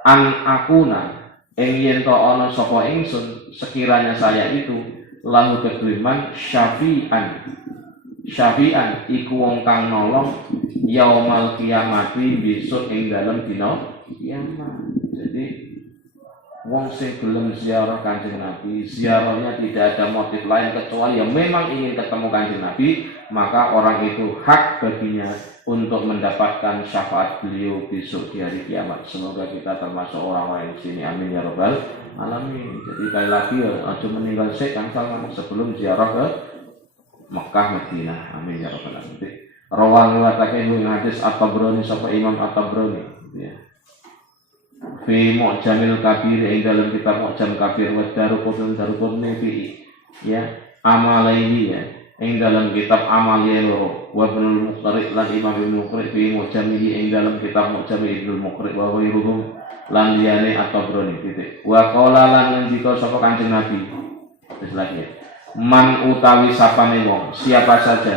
an akuna ing yen to ana sapa ingsun sekiranya saya itu lahu kedliman syafi'an iku wong kang nolong yaumal kiamati besok ing dalem dina kiamat. Jadi wong sing gelem ziarah Kanjeng Nabi, ziarahnya tidak ada motif lain kecuali yang memang ingin ketemu Kanjeng Nabi, maka orang itu hak baginya untuk mendapatkan syafaat beliau besok di hari kiamat. Semoga kita termasuk orang-orang di sini. Amin ya rabbal alamin. Jadi sekali lagi aja meninggal sebelum ziarah ke Mekah Madinah. Amin ya rabbal alamin. Rawang riwayatake ing hadis At-Tabrani sapa Imam At-Tabrani ya. Fi Mu'jamil Kabir ing dalam kitab Mu'jam Kabir wa Daruqutni fi ya amalaihi ya ing dalam kitab Amaliya loro wa Ibnul Muqri lan Imam Ibnu Muqri fi Mu'jamihi ing dalam kitab Mu'jam Ibnul Muqri wa ghairuhum lan liyane At-Tabrani titik wa qala lan ngendika sapa Kanjeng Nabi terus lagi ya man utawi sapane wong siapa saja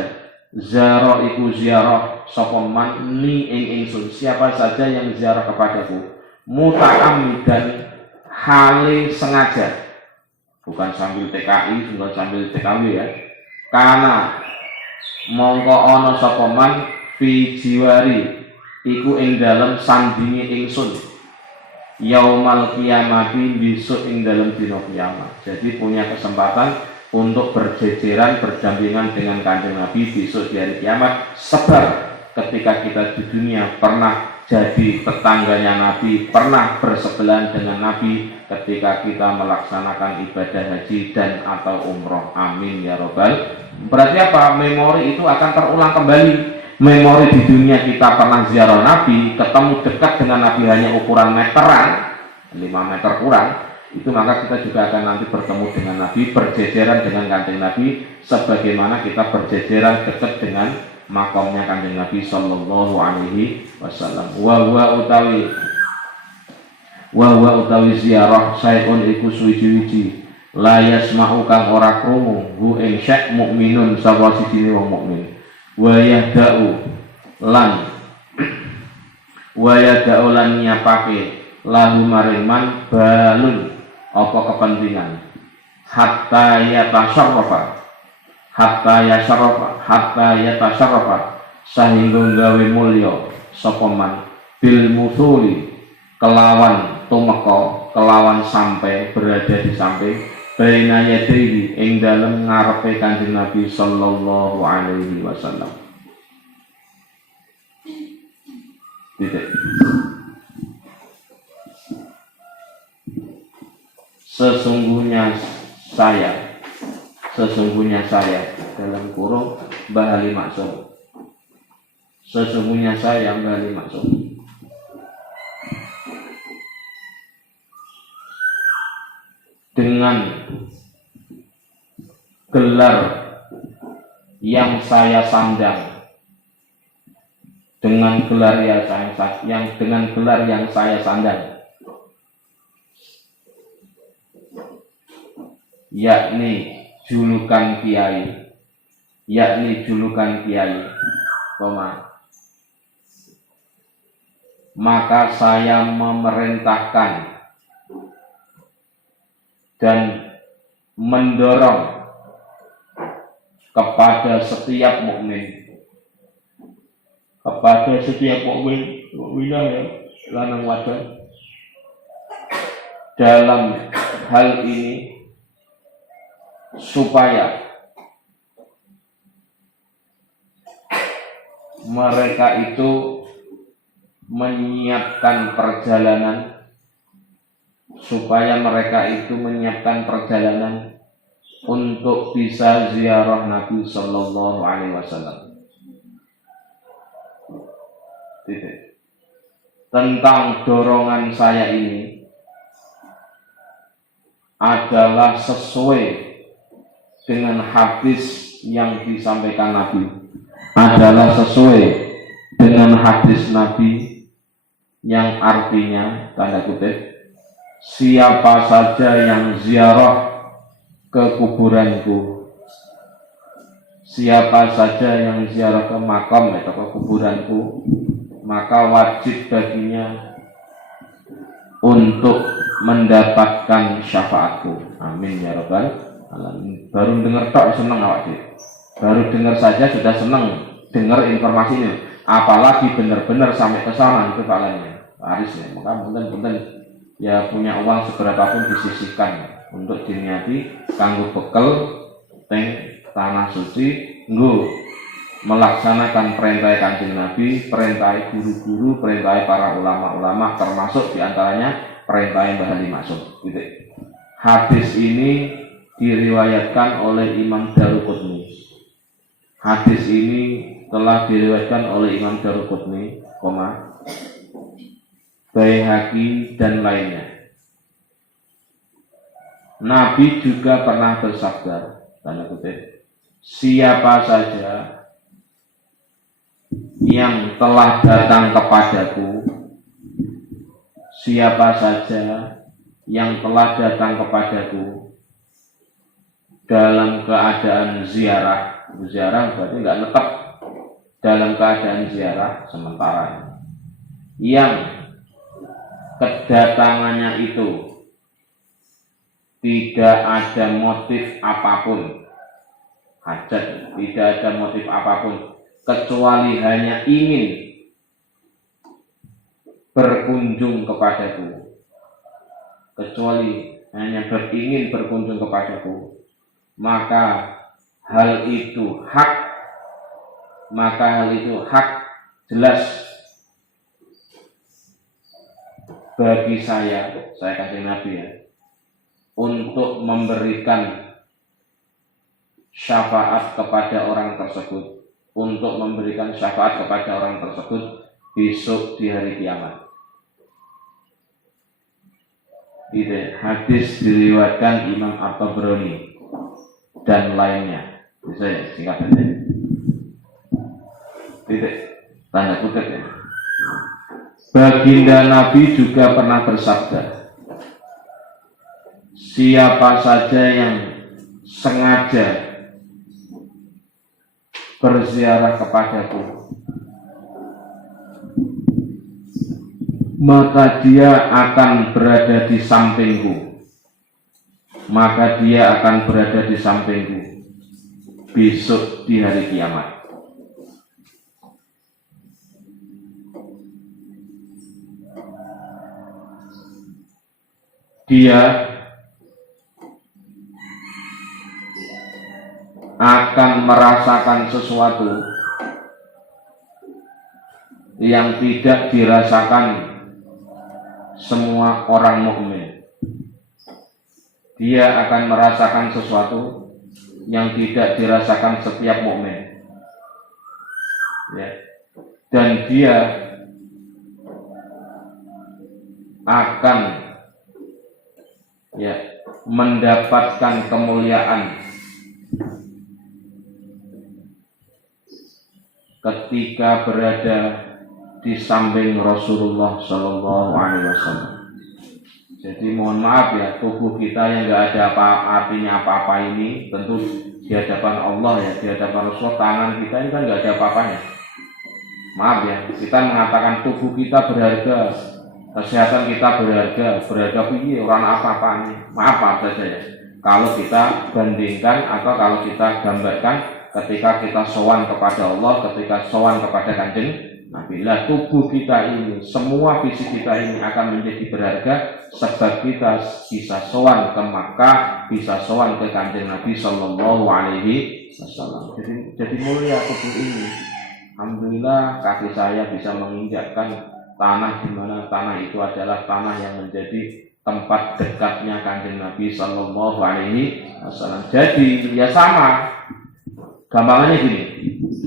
zaro iku ziarah sapa man ni ing ingsun siapa saja yang ziarah kepadaku muta'ammidan hale sengaja bukan sambil TKI bukan sambil TKW ya karena mongko ana sapa man fi jiwari iku ing dalem sandinge ingsun yaumal kiamati besok ing dalem dina kiamat. Jadi punya kesempatan untuk berjejeran berdampingan dengan Kanjeng Nabi besok di hari kiamat. Sebar ketika kita di dunia pernah jadi tetangganya Nabi, pernah bersebelahan dengan Nabi ketika kita melaksanakan ibadah haji dan atau umroh. Amin ya robbal. Berarti apa? Memori itu akan terulang kembali. Memori di dunia kita pernah ziarah Nabi, ketemu dekat dengan Nabi hanya ukuran meteran, 5 meter kurang, itu maka kita juga akan nanti bertemu dengan Nabi, berjejeran dengan Kanjeng Nabi, sebagaimana kita berjejeran dekat dengan makamnya Kanjeng Nabi sallallahu alaihi wasallam. Wa utawi ziarah saipun iku suwi-wiji la yasma'u kang ora krungu hu ing syek mukminun sapa siji wong mukmin. Wa yada'u lan nyapake lahu maring man balun apa kepentingan hatta yatasarrafa sehingga gawe mulya sapa man bil musuli kelawan tumeka kelawan sampai berada di samping baina yadayhi ing dalem ngarepe Kanjeng Nabi sallallahu alaihi wasallam. Titik. Sesungguhnya saya dalam kurung Mbah Ali Maksum. Sesungguhnya saya Mbah Ali Maksum dengan gelar yang saya sandang, dengan gelar yang saya sandang, yakni julukan kiai, maka saya memerintahkan dan mendorong kepada setiap mukminah ya, lanang wadon dalam hal ini supaya mereka itu menyiapkan perjalanan, untuk bisa ziarah Nabi Sallallahu Alaihi Wasallam. Tentang dorongan saya ini adalah sesuai dengan hadis yang disampaikan Nabi, adalah sesuai dengan hadis Nabi yang artinya, tanda kutip, siapa saja yang ziarah ke kuburanku, siapa saja yang ziarah ke makam atau ke kuburanku, maka wajib baginya untuk mendapatkan syafaatku. Amin ya rabbal alamin. Baru dengar tak seneng awak sih. Baru dengar saja sudah seneng dengar informasinya. Apalagi benar-benar sampai ke sana itu pahalanya. Haris ya. Maka punten-punten ya punya uang seberapapun disisihkan untuk diniati kanggo bekal teng tanah suci nggo melaksanakan perintah Kanjeng Nabi, perintah guru-guru, perintah para ulama-ulama, termasuk diantaranya perintah Mbah Halim Maksum. Gitu. Hadis ini diriwayatkan oleh Imam Daruqutni. Hadis ini telah diriwayatkan oleh Imam Daruqutni, Baihaqi dan lainnya. Nabi juga pernah bersabda, tanda kutip, siapa saja yang telah datang kepadaku, siapa saja yang telah datang kepadaku dalam keadaan ziarah berarti nggak netep, dalam keadaan ziarah sementara, yang kedatangannya itu tidak ada motif apapun, hajat, tidak ada motif apapun kecuali hanya ingin berkunjung kepadaku, kecuali hanya ingin berkunjung kepadaku, maka hal itu hak jelas bagi saya Kanjeng Nabi ya, untuk memberikan syafaat kepada orang tersebut, untuk memberikan syafaat kepada orang tersebut besok di hari kiamat. Ini hadis diriwayatkan Imam At-Tabrani dan lainnya. Bisa ya singkat saja. Tidak tanda kutip ya. Baginda Nabi juga pernah bersabda, siapa saja yang sengaja berziarah kepadaku, maka dia akan berada di sampingku, maka dia akan berada di sampingku besok di hari kiamat. Dia akan merasakan sesuatu yang tidak dirasakan semua orang mukmin. Dia akan merasakan sesuatu yang tidak dirasakan setiap mukmin. Ya. Dan dia akan mendapatkan kemuliaan ketika berada di samping Rasulullah Shallallahu Alaihi Wasallam. Jadi mohon maaf ya, tubuh kita yang nggak ada artinya apa-apa ini, tentu di hadapan Allah ya, di hadapan Rasulullah, tangan kita ini kan nggak ada apa-apanya. Maaf ya, kita mengatakan tubuh kita berharga, kesehatan kita berharga piye orang apa-apanya. Maaf saja ya, kalau kita bandingkan atau kalau kita gambarkan ketika kita sowan kepada Allah, ketika sowan kepada Kanjeng Nabi, lah tubuh kita ini, semua fisik kita ini akan menjadi berharga sebab kita bisa sowan ke Makkah, bisa sowan ke Kanjeng Nabi Sallallahu Alaihi Wasallam. Jadi mulia tubuh ini. Alhamdulillah kaki saya bisa menginjakkan tanah di mana tanah itu adalah tanah yang menjadi tempat dekatnya Kanjeng Nabi Sallallahu Alaihi Wasallam. Jadi ya sama, gampangannya gini,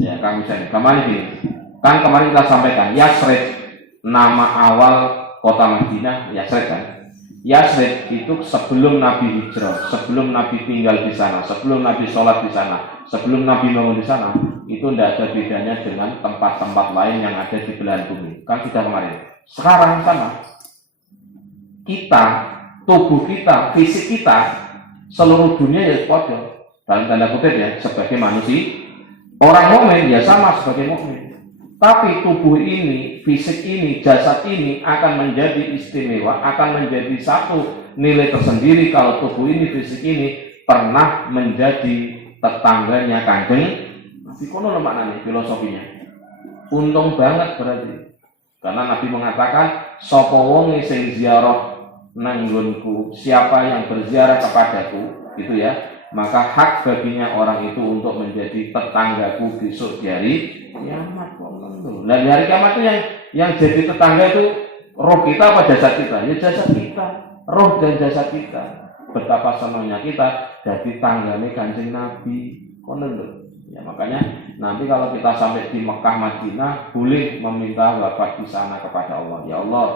ya kami misalnya, gampangannya gini. Kan kemarin kita sampaikan Yasrib, nama awal kota Madinah Yasrib kan. Yasrib itu sebelum Nabi hijrah, sebelum Nabi tinggal di sana, sebelum Nabi sholat di sana, sebelum Nabi bangun di sana, itu tidak ada bedanya dengan tempat-tempat lain yang ada di belahan bumi. Kan sudah kemarin. Sekarang sama. Kita, tubuh kita, fisik kita, seluruh dunia ya pojok dalam tanda kutip ya sebagai manusia. Orang mukmin ya sama sebagai mukmin. Tapi tubuh ini, fisik ini, jasad ini akan menjadi istimewa, akan menjadi satu nilai tersendiri kalau tubuh ini, fisik ini pernah menjadi tetangganya Kanjeng Nabi. Kono maknanya filosofinya. Untung banget berarti. Karena Nabi mengatakan sapa wong sing ziarah nanggonku, siapa yang berziarah kepadaku, gitu ya, maka hak baginya orang itu untuk menjadi tetanggaku besok di hari kiamat. Nah di hari kiamat itu yang jadi tetangga itu roh kita apa jasad kita? Ya jasad kita, roh dan jasad kita. Betapa senangnya kita jadi tanggane Kanjeng Nabi. Ya makanya nanti kalau kita sampai di Mekah Madinah boleh meminta wafat di sana kepada Allah. Ya Allah,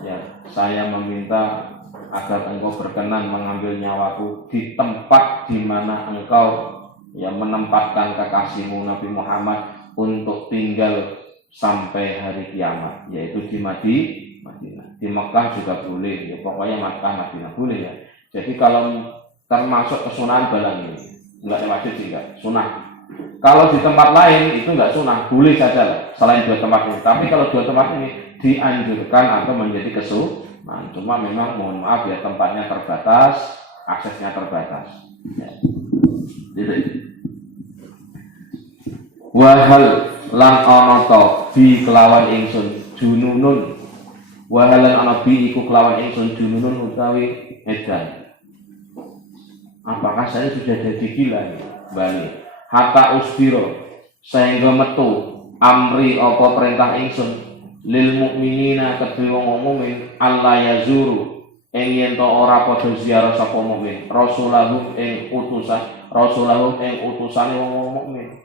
ya saya meminta agar engkau berkenan mengambil nyawaku di tempat di mana engkau yang menempatkan kekasihmu Nabi Muhammad untuk tinggal sampai hari kiamat, yaitu di Madinah. Di Mekah juga boleh, ya pokoknya Mekah Madinah boleh ya. Jadi kalau termasuk kesunahan balang ini, enggak wajib sih enggak, sunah. Kalau di tempat lain itu enggak sunah, boleh saja lah, selain dua tempat ini. Tapi kalau dua tempat ini dianjurkan atau menjadi kesunahan. Cuma memang mohon maaf ya tempatnya terbatas, aksesnya terbatas. Ya. Gitu. Wahal lan ana ta bi kelawan ingsun jununun. Wahal lan ana bi iku kelawan ingsun jununun utawi edan. Apakah saya sudah jadi gila nih? Bali. Hatta usbiro sehingga metu amri apa perintah ingsun lil mukminina kedue wong mukmin Allah yazuru ing yen to ora padha ziarah sapa mukmin rasulahu ing utusane wong mukmin.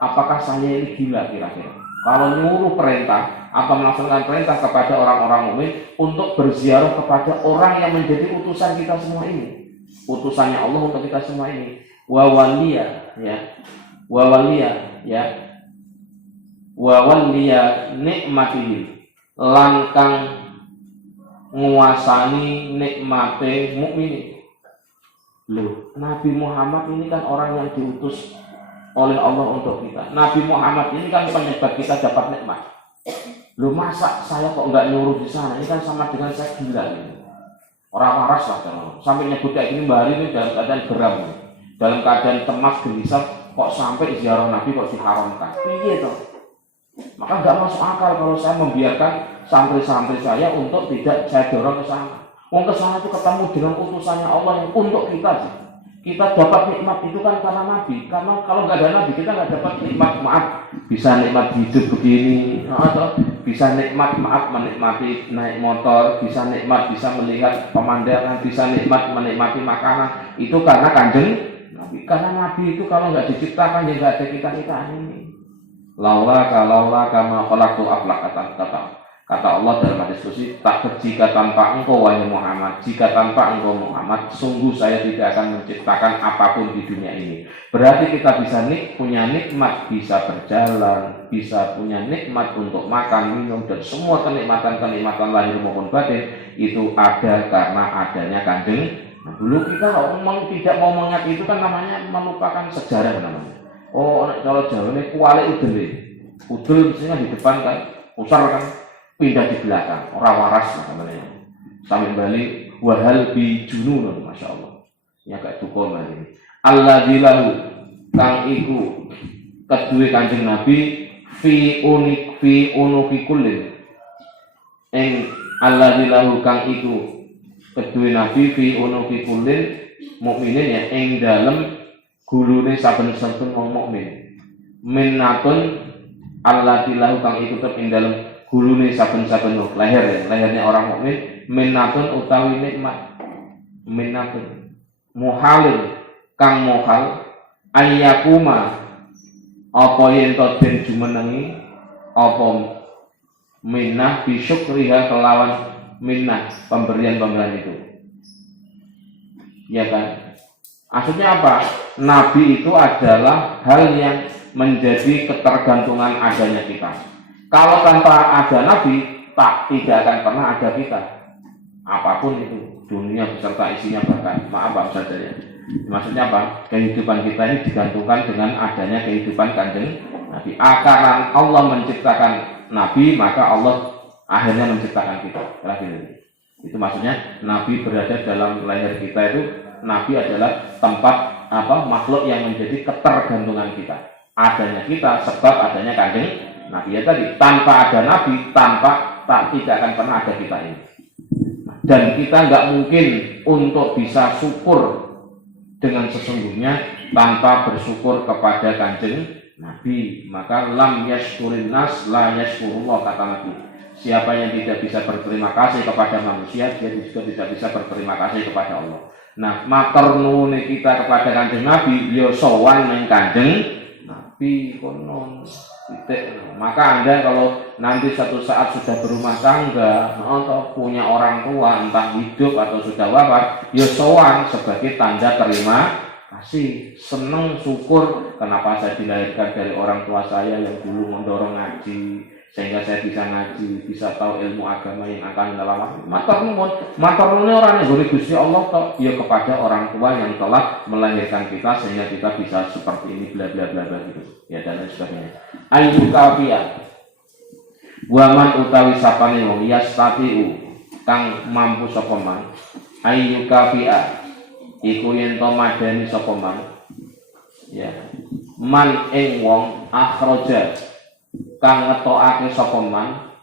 Apakah saya ini gila kira-kira kalau nyuruh perintah atau melaksanakan perintah kepada orang-orang mukmin untuk berziarah kepada orang yang menjadi utusan kita semua ini, utusannya Allah untuk kita semua ini. Wawaliya nikmatihi lan kang nguasani nikmate mukmin. Loh, Nabi Muhammad ini kan orang yang diutus oleh Allah untuk kita. Nabi Muhammad ini kan penyebab kita dapat nikmat. Loh, masa saya kok enggak nyuruh di sana? Ini kan sama dengan saya gila ini. Orang waras lah kan. Sampai nyebut kayak gini Mbak Hari ini dalam keadaan geram, dalam keadaan cemas gelisah, kok sampai ziarah Nabi kok diharamkan. Iya toh. Maka enggak masuk akal kalau saya membiarkan santri-santri saya untuk tidak saya dorong ke sana. Wong ke sana itu ketemu dengan utusannya Allah yang untuk kita sih. Kita dapat nikmat itu kan karena Nabi. Karena kalau nggak ada Nabi kita nggak dapat nikmat. Maaf, bisa nikmat hidup begini, atau bisa nikmat menikmati naik motor, bisa nikmat bisa melihat pemandangan, bisa nikmat menikmati makanan. Itu karena Kanjeng Nabi. Karena Nabi itu kalau nggak diciptakan ya nggak ada kita ini. Laula kama khalaqtu aflaqatan kata Allah dalam hadis qudsi, tak jika tanpa engkau wahai Muhammad, jika tanpa engkau Muhammad, sungguh saya tidak akan menciptakan apapun di dunia ini. Berarti kita bisa punya nikmat, bisa berjalan, bisa punya nikmat untuk makan, minum, dan semua kenikmatan-kenikmatan lahir maupun batin itu ada karena adanya Kanjeng. Nah, dulu kita tidak mau mengingat itu kan namanya melupakan sejarah namanya. Oh, kalau Jawa ini kuali udel misalnya di depan kan, usar kan, pindah di belakang, orang waras lah namanya. Sampai Bali wahal bi junun, masya Allah. Ya kayak tukul ini. Allah dilahu kang iku kedue Kanjeng Nabi fi unuki kullin. Eng Allah dilahu kang iku kedue Nabi fi unuki kullin mukminin ya eng dalem gulune saben-saben wong mukmin. Minnatun Allah dilahu kang iku tetep ing dalem gulune saben-saben lehernya orang mukmin minnatun utawi nikmat, minnatun muhalin kang mohal ayyakuma apa yen to den jumenengi apa minnah bisyukriha kelawan minnah pemberian itu. Ya kan? Maksudnya apa? Nabi itu adalah hal yang menjadi ketergantungan adanya kita. Kalau tanpa ada Nabi, tidak akan pernah ada kita. Apapun itu, dunia beserta isinya bahkan, maaf saja ya. Maksudnya apa? Kehidupan kita ini digantungkan dengan adanya kehidupan Kanjeng Nabi. Akaran Allah menciptakan Nabi, maka Allah akhirnya menciptakan kita. Itu maksudnya Nabi berada dalam leher kita itu. Nabi adalah tempat makhluk yang menjadi ketergantungan kita. Adanya kita sebab adanya Kanjeng Nabi ya tadi. Tanpa ada Nabi, tidak akan pernah ada kita ini. Dan kita nggak mungkin untuk bisa syukur dengan sesungguhnya tanpa bersyukur kepada Kanjeng Nabi. Maka lam yashkurin nas la yashkurullah kata Nabi. Siapa yang tidak bisa berterima kasih kepada manusia, dia juga tidak bisa berterima kasih kepada Allah. Nah, matur nuwun kita kepada Kanjeng Nabi, ya sowan ning Kanjeng Nabi konon titik. Maka Anda kalau nanti satu saat sudah berumah tangga atau punya orang tua entah hidup atau sudah wafat, ya sowan sebagai tanda terima kasih, seneng, syukur kenapa saya dilahirkan dari orang tua saya yang dulu mendorong ngaji sehingga saya bisa ngaji, bisa tahu ilmu agama yang akan lama. Matur nuwun orang yang Gusti Allah toh ya kepada orang tua yang telah melahirkan kita sehingga kita bisa seperti ini bla bla bla bla gitu. Ya dan lain sebagainya. Ayu kafiyah. Waman utawi sapane wong yastatiu kang mampu sapa man. Ayu kafiyah iku yen to madani sapa man. Ya. Man ing wong akhraja kang ngetokake sapa man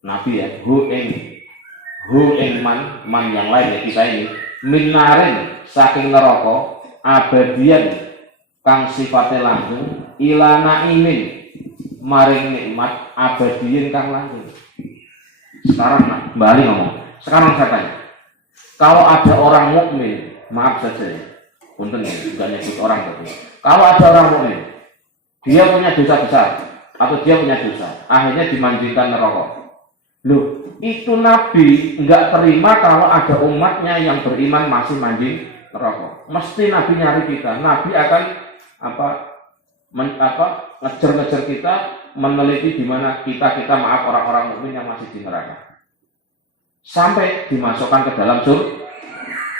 Nabi ya hu ing man yang lain ya kita ini minarin saking neraka abadian kang sifate langgeng ilana imin maring nikmat abadian kang langgeng. Sekarang kembali ngomong. Sekarang saya tanya, kalau ada orang mukmin, maaf saja ya, punten ya, bukan nyebut orang berarti. Kalau ada orang mukmin, dia punya dosa besar atau dia punya dosa, akhirnya dimandikan neraka. Loh, itu Nabi nggak terima kalau ada umatnya yang beriman masih mandi neraka. Mesti Nabi nyari kita. Nabi akan ngejar-ngejar kita, meneliti di mana kita maaf orang-orang mukmin yang masih di neraka. Sampai dimasukkan ke dalam surga.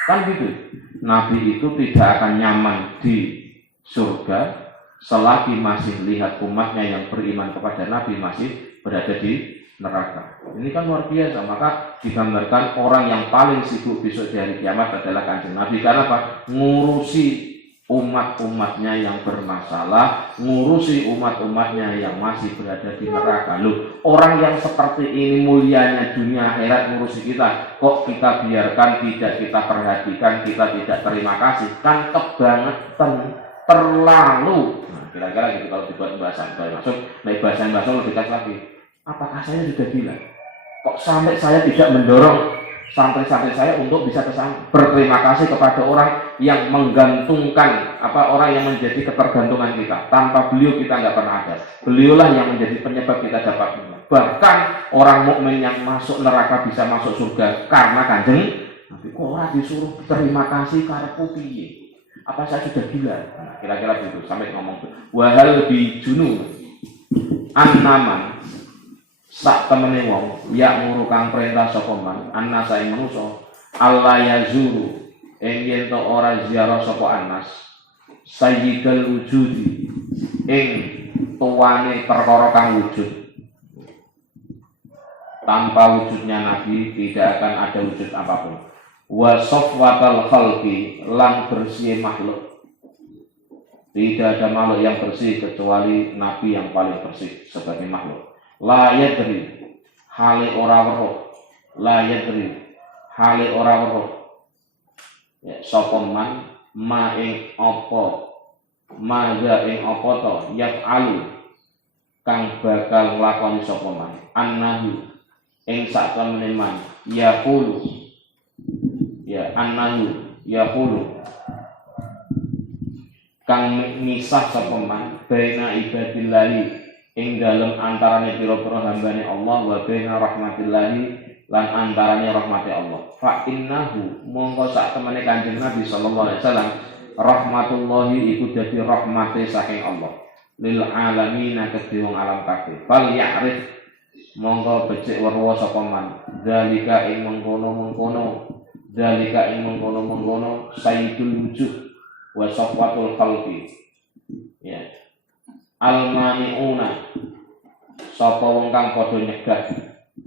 Kan gitu. Nabi itu tidak akan nyaman di surga selagi masih lihat umatnya yang beriman kepada Nabi masih berada di neraka. Ini kan luar biasa. Maka digambarkan orang yang paling sibuk besok di hari kiamat adalah Kanjeng Nabi. Karena apa? Ngurusi umat-umatnya yang bermasalah, ngurusi umat-umatnya yang masih berada di neraka. Loh, orang yang seperti ini mulianya dunia akhirat ngurusi kita, kok kita biarkan, tidak kita perhatikan, kita tidak terima kasih? Kan kebangetan, terlalu. Nah, kira-kira gitu kalau dibuat bahasan masuk. Nah, bahasan lebih dekat lagi. Apakah saya sudah gila? Kok sampai saya tidak mendorong santri-santri saya untuk bisa kesana? Berterima kasih kepada orang yang menggantungkan, orang yang menjadi ketergantungan kita. Tanpa beliau kita nggak pernah ada. Beliaulah yang menjadi penyebab kita dapat. Bahkan orang mukmin yang masuk neraka bisa masuk surga karena Kanjeng Nabi. Orang disuruh terima kasih karena piye? Apa saya sudah gila? Nah, kira-kira gitu sampai ngomong wahal bi junun annaman sak temene wong ya nguru kang perintah sapa man anna sae manusa alla yazuru yen to ora ziarah sapa anas sayyidul wujudi ing tuwane perkara kang wujud. Tanpa wujudnya Nabi tidak akan ada wujud apapun. Wa safwatal khalqi lan bersih makhluk. Tidak ada makhluk yang bersih kecuali Nabi yang paling bersih sebagai makhluk. La yadri hale ora weruh, la yadri hale ora weruh. Ya sapa man ma ing apa maga ing apa to yaf'alu kang bakal nglakoni sapa man annahu ing sak temene man yaqulu ya annahu yaqulu kang misah sapa man baina ibadillahi ing dalem antarane pira-pira hambane Allah wa baina rahmatillahi lan antarane rahmati Allah. Fa innahu mongko sak temene Kanjeng Nabi sallallahu alaihi wasallam rahmatullahi iku dadi rahmate saking Allah lil alamin kedhe wong alam kabeh. Fal ya'rif mongko becik weruh sapa man zalika ing mengkono-mengkono zalika ing mengkono-mengkono sayyidul wujuh wa safwatul khalqi ya almaniuna sapa wong kang padha nyegah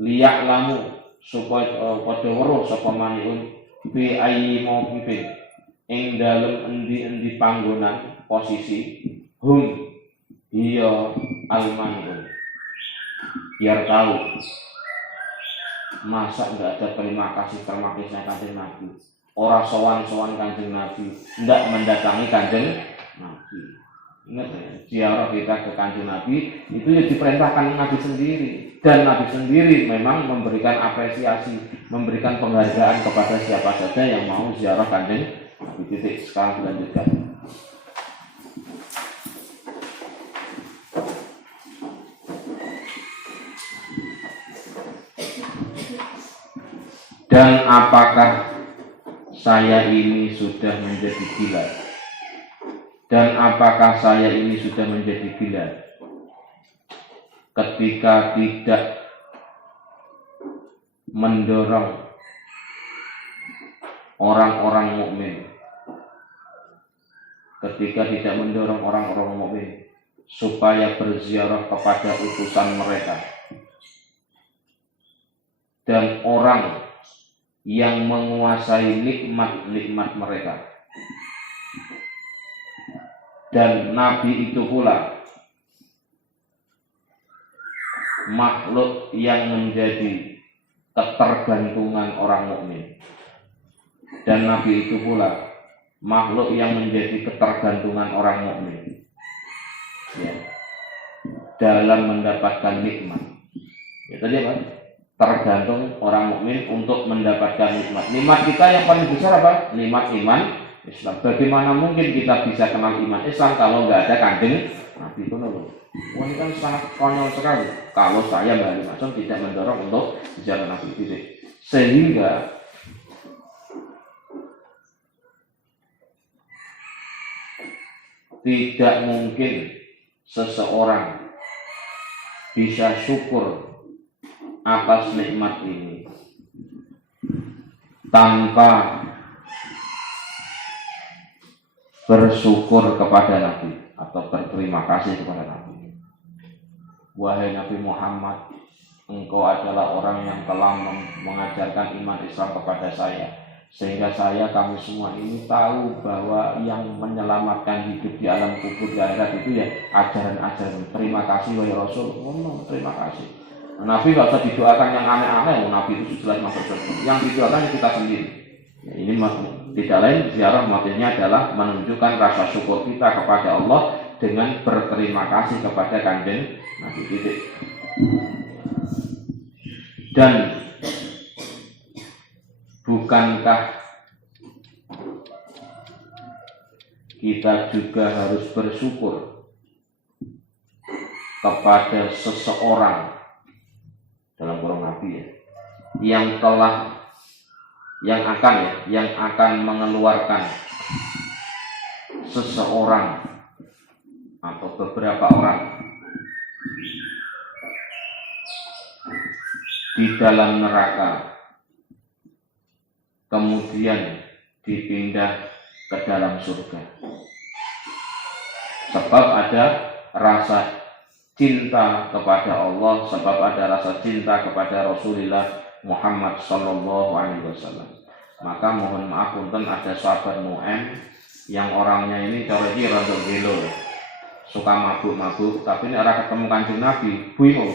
liyak lamu supaya padha weruh sapa maniun fi ayyi mawqifin ing dalem endi-endi panggonan posisi hum iya almaniun biar tahu masa enggak ada terima kasih Kanjeng Nabi, orang sowan-sowan Kanjeng Nabi, enggak mendatangi Kanjeng Nabi. Ingat ya, ziarah kita ke Kanjeng Nabi itu ya diperintahkan Nabi sendiri, dan Nabi sendiri memang memberikan apresiasi, memberikan penghargaan kepada siapa saja yang mau ziarah Kanjeng Nabi. Titik. Sekarang dilanjutkan. Dan apakah saya ini sudah menjadi gila? Dan apakah saya ini sudah menjadi gila ketika tidak mendorong orang-orang mukmin, ketika tidak mendorong orang-orang mukmin supaya berziarah kepada utusan mereka, dan orang yang menguasai nikmat-nikmat mereka. Dan Nabi itu pula makhluk yang menjadi ketergantungan orang mukmin. Dan Nabi itu pula makhluk yang menjadi ketergantungan orang mukmin ya, dalam mendapatkan nikmat. Ya tadi apa? Tergantung orang mukmin untuk mendapatkan nikmat. Nikmat kita yang paling besar apa? Nikmat iman Islam. Bagaimana mungkin kita bisa kenal iman Islam kalau nggak ada Kanjeng Nabi itu loh? Ini kan sangat konyol sekali kalau saya Mbak Maksum tidak mendorong untuk jalan Nabi itu. Sehingga tidak mungkin seseorang bisa syukur atas nikmat ini tanpa bersyukur kepada Nabi atau berterima kasih kepada Nabi. Wahai Nabi Muhammad, engkau adalah orang yang telah mengajarkan iman Islam kepada saya, sehingga kami semua ini tahu bahwa yang menyelamatkan hidup di alam kubur di akhirat itu ya ajaran-ajaran. Terima kasih wahai Rasul. Terima kasih. Nabi gak usah didoakan yang aneh-aneh, Nabi itu jelas masuk surga. Yang didoakan kita sendiri. Ya, ini tidak lain ziarah motifnya adalah menunjukkan rasa syukur kita kepada Allah dengan berterima kasih kepada Kanjeng Nabi. Titik. Dan bukankah kita juga harus bersyukur kepada seseorang dalam kurung Nabi ya, yang akan mengeluarkan seseorang atau beberapa orang di dalam neraka kemudian dipindah ke dalam surga, sebab ada rasa cinta kepada Allah, sebab ada rasa cinta kepada Rasulullah Muhammad sallallahu alaihi wasallam. Maka mohon maaf punten ada sahabat Nu'aim yang orangnya ini cara iki rada gelo, suka mabuk-mabuk, tapi ini ora ketemu Kanjeng Nabi, bingung.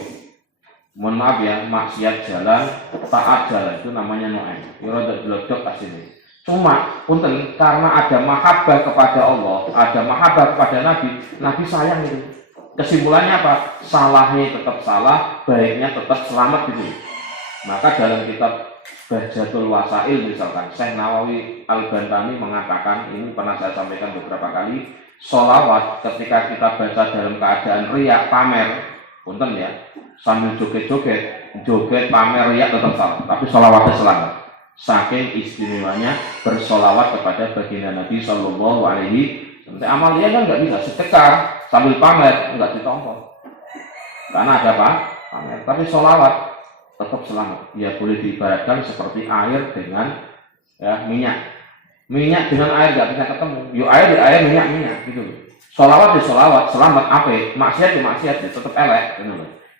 Mohon maaf ya, maksiat jalan, taat jalan, itu namanya Nu'aim. Ya rada glodok asline. Cuma punten karena ada mahabbah kepada Allah, ada mahabbah kepada Nabi, Nabi sayang itu. Kesimpulannya apa? Salahnya tetap salah, baiknya tetap selamat gitu. Maka dalam kitab Bahjatul Wasail misalkan, Syekh Nawawi Al-Bantani mengatakan, ini pernah saya sampaikan beberapa kali, sholawat ketika kita baca dalam keadaan riak pamer, punten ya, sambil joget pamer riak tetap salah, tapi sholawatnya selamat. Saking istimewanya bersolawat kepada baginda Nabi Sallallahu Alaihi Wasallam. Amalia kan nggak bisa setekar sambil pamer, nggak ditompo, karena ada apa? Pamer. Tapi sholawat tetap selamat. Ya boleh diibaratkan seperti air dengan ya, minyak dengan air nggak bisa ketemu. Yo air minyak gitu. Sholawat selamat apa? Maksiat tetap elek. Gitu.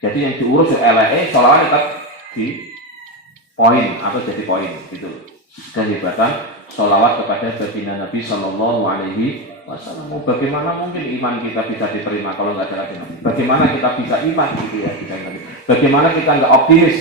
Jadi yang diurus elek, sholawat tetap di poin atau jadi poin gitu. Kehebatan sholawat kepada baginda Nabi Sallallahu Alaihi Wasallam. Bagaimana mungkin iman kita bisa diterima kalau nggak ada Nabi? Bagaimana kita bisa iman gitu ya? Bagaimana kita nggak optimis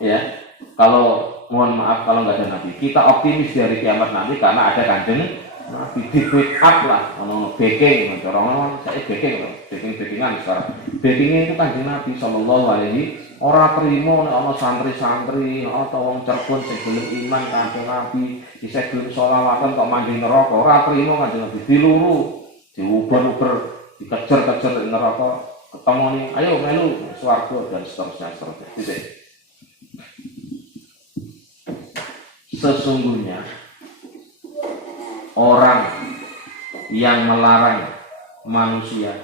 ya? Kalau mohon maaf kalau nggak ada Nabi, kita optimis dari kiamat nanti karena ada kanjeng Nabi. Di wake up lah, baking, orang saya bakingan sekarang. Bakingnya itu kanjeng Nabi Sallallahu Alaihi. Orang terima ana santri-santri atau wong Cirebon sing gelem iman kanjeng Nabi, isih gelem sholawatan kok mandi neraka. Ora trimo kanjeng Nabi, diluru, diuber-uber, dikejar-kejar di neraka, ketemu nih, ayo melu swarga dan seterusnya. Titik. Sesungguhnya orang yang melarang manusia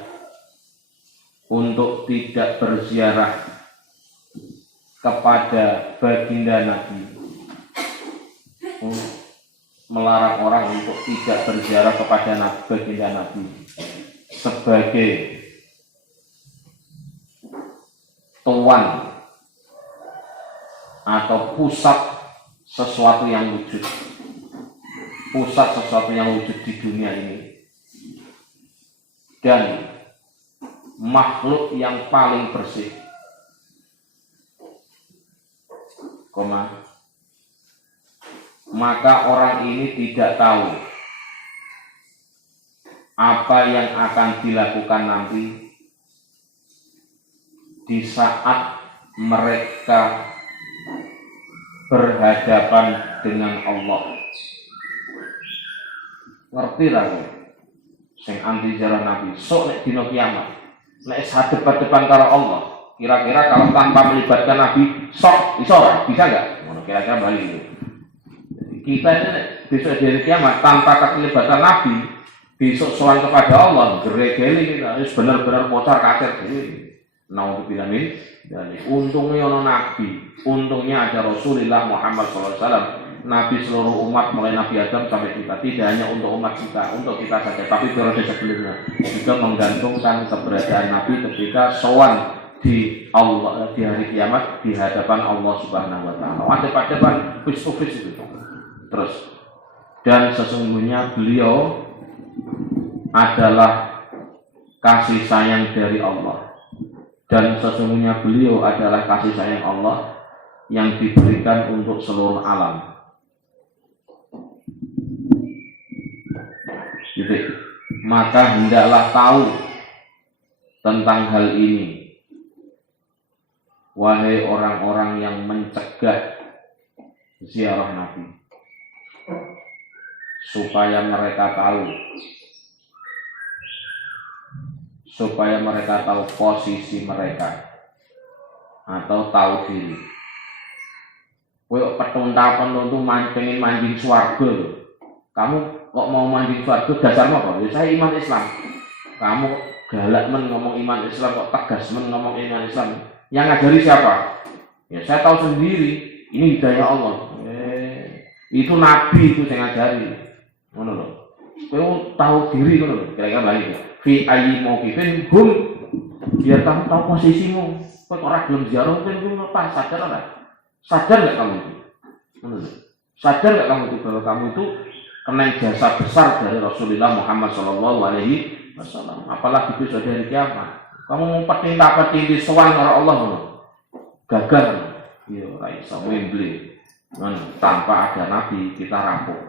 untuk tidak berziarah kepada baginda Nabi, melarang orang untuk tidak berziarah kepada baginda Nabi sebagai tuan atau pusat sesuatu yang wujud, di dunia ini, dan makhluk yang paling bersih, maka orang ini tidak tahu apa yang akan dilakukan nanti di saat mereka berhadapan dengan Allah. Ngerti lah kowe sing anti ziarah Nabi sok nek dina kiamat nek hadap-hadapan karo Allah, kira-kira kalau tanpa melibatkan Nabi sok bisa enggak? Ngono kira-kira balik itu. Kita ini besok dari kiamat tanpa keterlibatan Nabi, besok soal kepada Allah, geregeli kita harus benar-benar bocor kacir ini. Naudzubillah min dzalik. Untungnya ono Nabi, untungnya ada Rasulullah Muhammad SAW. Nabi seluruh umat mulai Nabi Adam sampai kita, tidak hanya untuk umat kita, untuk kita saja, tapi periode sebelumnya juga menggantungkan keberadaan Nabi ketika sowan di Allah di hari kiamat di hadapan Allah Subhanahu Wa Taala. Hadap-hadapan face to face itu. Terus, dan sesungguhnya beliau adalah kasih sayang dari Allah, dan sesungguhnya beliau adalah kasih sayang Allah yang diberikan untuk seluruh alam. Jadi, maka hendaklah tahu tentang hal ini, wahai orang-orang yang mencegah ziarah Nabi, supaya mereka tahu posisi mereka atau tahu diri. Kowe petuntapan itu pengen manjing swarga. Kamu kok mau manjing swarga dasarmu apa? Ya saya iman Islam. Kamu galak men ngomong iman Islam, kok tegas men ngomong iman Islam. Yang ngajari siapa? Ya saya tahu sendiri, ini hidayah Allah. Itu Nabi itu yang ngajari. Ngono lho. Kowe tahu diri ngono lho, kira-kira balik. Fi ayyi mauqifin hum, biar kamu tahu posisimu. Kowe ora gelem ziarah ben kuwi lepas, sadar ora? Sadar enggak kamu itu? Ngono lho. Sadar enggak kamu itu bahwa kamu itu kena jasa besar dari Rasulullah Muhammad Sallallahu Alaihi Wasallam. Apalagi besok dari kiamat. Kamu ngumpetin di sowan karo Allah ngono. Gagal. Iya, ora iso membeli. Tanpa ada Nabi kita rapuh.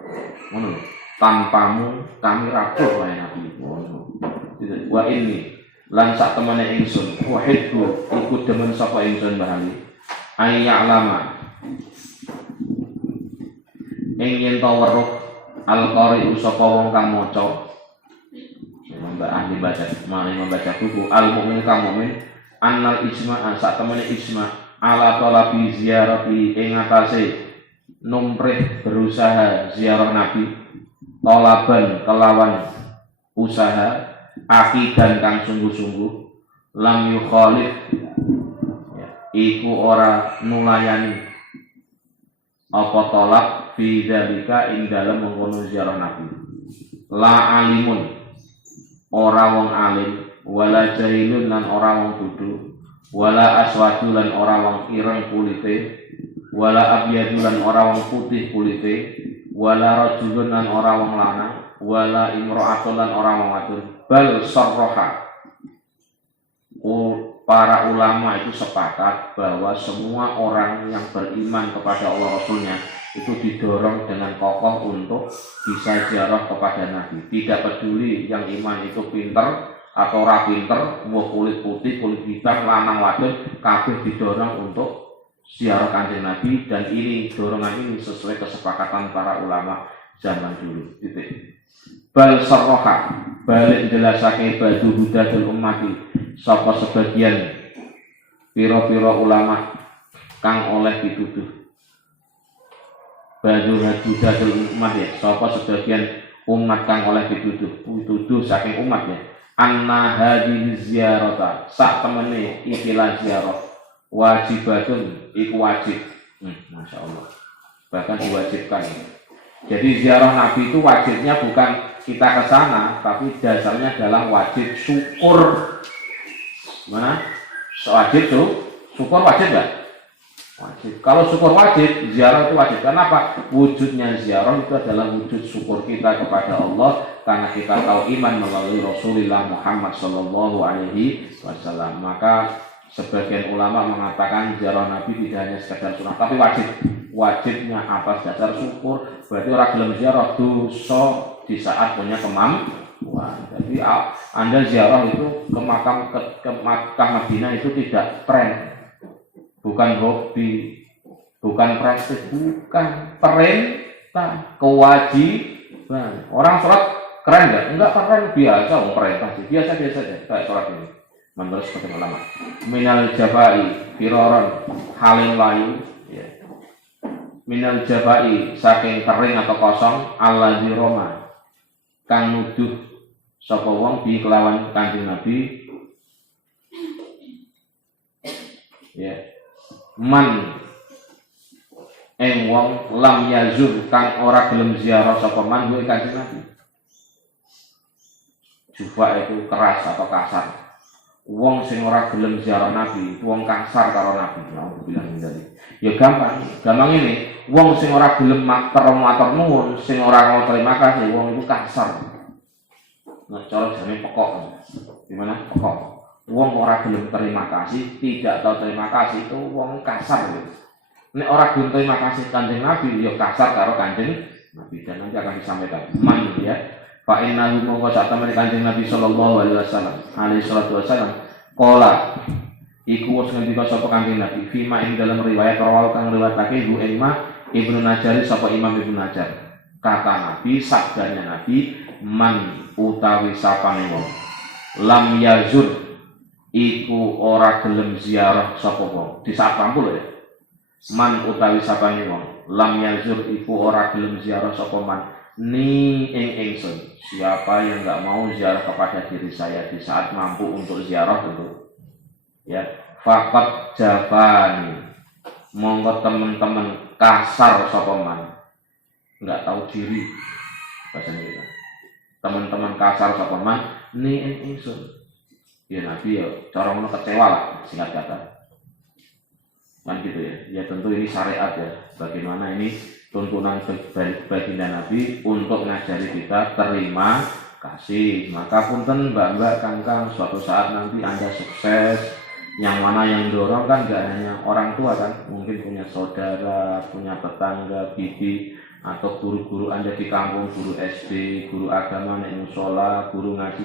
Ngono. Tanpamu kami rapuh wahai Nabi. Ngono. Wa inni lan sak temene ingsun wahidku iku demen sapa ingsun bahali. Ayya alama ing yen to weruh al-qari sapa wong kang maca Mbak ahli baca, membaca buku al-mu'min kang mukmin annal ijma'a sak temene ijma' ala talabi ziarati ing atase numprih berusaha ziarah Nabi talaban kelawan usaha akidan kang sungguh-sungguh lam yukhalif iku ora nulayani apa tolak fi dzalika ing dalem mengkono ziarah Nabi la alimun ora wong alim wala jahilun lan ora wong dudu wala aswadu lan ora wong ireng kulite wala abyadu lan ora wong putih kulite wala rajulun lan ora wong lanang wala imra'atun lan ora wong wadon bal sarraha para ulama itu sepakat bahwa semua orang yang beriman kepada Allah Rasulnya itu didorong dengan kokoh untuk bisa ziarah kepada Nabi. Tidak peduli yang iman itu pinter atau ora pinter, mau kulit putih, kulit hitam, lanang wadon, kabeh didorong untuk ziarah kanjeng Nabi dan ini dorongan ini sesuai kesepakatan para ulama zaman dulu. Titik. Bal sarroha balik jelasake badu hudatul ummati sapa sebagian piro-piro ulama kang oleh dituduh badu hudatul ummati sapa sebagian umat kang oleh dituduh saking umat ya anna hadhihi ziyarata sak temene ikilah ziarah wajibatun iku wajib Masya Allah bahkan diwajibkan. Jadi ziarah Nabi itu wajibnya bukan kita ke sana, tapi dasarnya adalah wajib syukur. Mana? Wajib tuh, syukur wajib nggak? Wajib. Kalau syukur wajib, ziarah itu wajib. Kenapa? Wujudnya ziarah itu adalah wujud syukur kita kepada Allah karena kita tahu iman melalui Rasulullah Muhammad Sallallahu Alaihi Wasallam. Maka sebagian ulama mengatakan ziarah Nabi tidak hanya sekedar sunnah, tapi wajib. Wajibnya atas dasar syukur. Berarti orang belum ziarah dosa di saat punya kemampuan. Jadi Anda ziarah itu ke makam ke Makkah Madinah itu tidak tren, bukan hobi, bukan prestis, bukan perintah, kewajiban. Orang sholat keren nggak? Enggak keren, biasa, perintah sih, biasa aja kayak sholat ini. Menurut sebagian ulama, minal jabai piroron haling layu. Minal jabai saking kering atau kosong allazi roma kang nuduh sapa wong bi kelawan kanjeng Nabi ya man ing wong lam yazur kang ora gelem ziarah sapa man kuwi kanjeng Nabi. Juba itu keras atau kasar. Wong sing ora gelem ziarah Nabi, wong kasar karo Nabi. Mau bilang tadi. Ya gampang ini. Wong sing ora gelem matur nuwun, sing ora mau terima kasih, wong itu kasar. Nah, cara jane pekok. Gimana? Pekok. Wong ora gelem terima kasih, tidak tahu terima kasih itu wong kasar gitu. Nek ora gelem terima kasih kanjeng Nabi, ya kasar karo kanjeng Nabi dan nanti akan disampaikan. Man ya. Fa innahu mongko sak temene kanjeng Nabi sallallahu alaihi wasallam qala iku wis ngendika sapa kanjeng Nabi fima ing dalam riwayat rawal kang riwayatake Bu Imam Ibnu Najjar sapa Imam Ibnu Najjar kata Nabi sabdanya Nabi man utawi sapane wong lam yazur iku ora gelem ziarah sapa wong di saat rampul ya man utawi sapane wong lam yazur iku ora gelem ziarah sapa man ni ingsun siapa yang nggak mau ziarah kepada diri saya di saat mampu untuk ziarah tentu ya faqat jafani monggo teman-teman kasar sapa man nggak tahu diri bahasanya gitu teman-teman kasar sapa man ni ingsun ya Nabi ya cara ngono kecewa lah singkat kata kan gitu ya tentu ini syariat ya bagaimana ini tuntunan baginda Nabi untuk ngajari kita terima kasih. Maka punten mbak-mbak kangkang suatu saat nanti Anda sukses yang mana yang dorong kan gak hanya orang tua kan mungkin punya saudara, punya tetangga, bibi atau guru-guru Anda di kampung, guru SD, guru agama, nek mushola, guru ngaji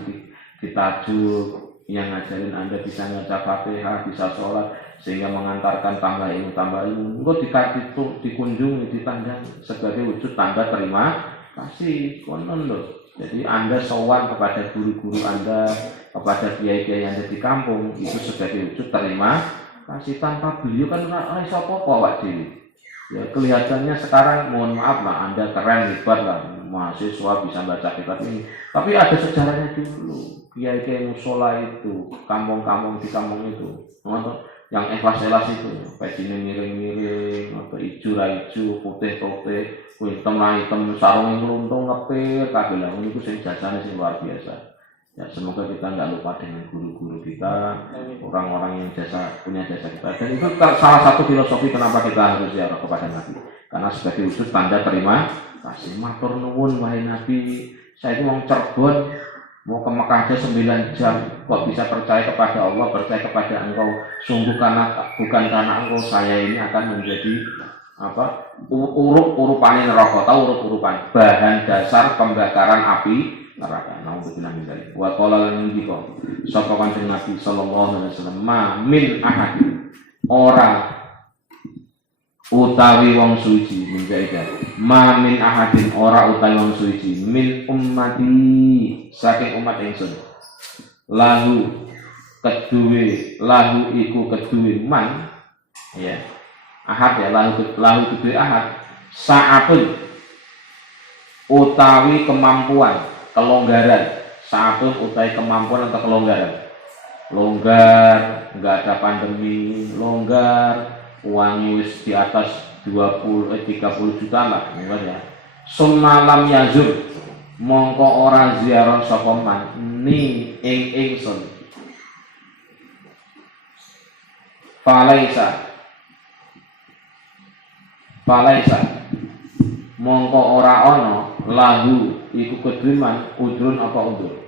di tajuk yang ngajarin Anda bisa baca Fatihah, bisa sholat, sehingga mengantarkan tambah ilmu. Engko dikunjungi, ditandang sebagai wujud tanda terima kasih. Konon lho. Jadi Anda sowan kepada guru-guru Anda, kepada kiai-kiai yang ada di kampung, itu sebagai wujud terima kasih. Tanpa beliau kan ora iso apa-apa Pak Dewi. Ya kelihatannya sekarang mohon maaf lah, Anda keren hebat lah, mahasiswa bisa baca kitab ini. Tapi ada sejarahnya dulu. Kiai-kiai musola itu, kampung-kampung di kampung itu, yang ikhlas-ikhlas itu, bajunya miring-miring, hijau-hijau, putih-putih, hitam-hitam, sarungnya ngeluntung ngepir, kabelang itu sing jasanya sing luar biasa. Ya semoga kita nggak lupa dengan guru-guru kita, orang-orang yang punya jasa kita. Dan itu salah satu filosofi kenapa kita harus ziarah kepada Nabi. Karena sebagai wujud tanda terima kasih. Matur nuwun wahai Nabi, saya itu mau Cirebon, mau ke Mekah aja 9 jam, kok bisa percaya kepada Allah, percaya kepada Engkau. Sungguh bukan karena Engkau saya ini akan menjadi urup-urupan neraka, tahu urup-urupan bahan dasar pembakaran api neraka. Nauzubillah min dzalik. Wa qala lan ndika sapa Kanjeng Nabi sallallahu alaihi wasallam, ma min ahad orang utawi wong suci menjadi ma min ahadin ora utawi wong suci min ummati saking umat ingsun lahu iku keduwe man ya ahad ya lahu keduwe ahad saatun utawi kemampuan kelonggaran saatun utawi kemampuan atau kelonggaran longgar nggak ada pandemi longgar uang wis di atas 30 juta lah ya. Semalam yazur mongko ora ziarah sapa man ni ingsun Falaisa mongko ora ana lahu iku kedriman udrun apa udur.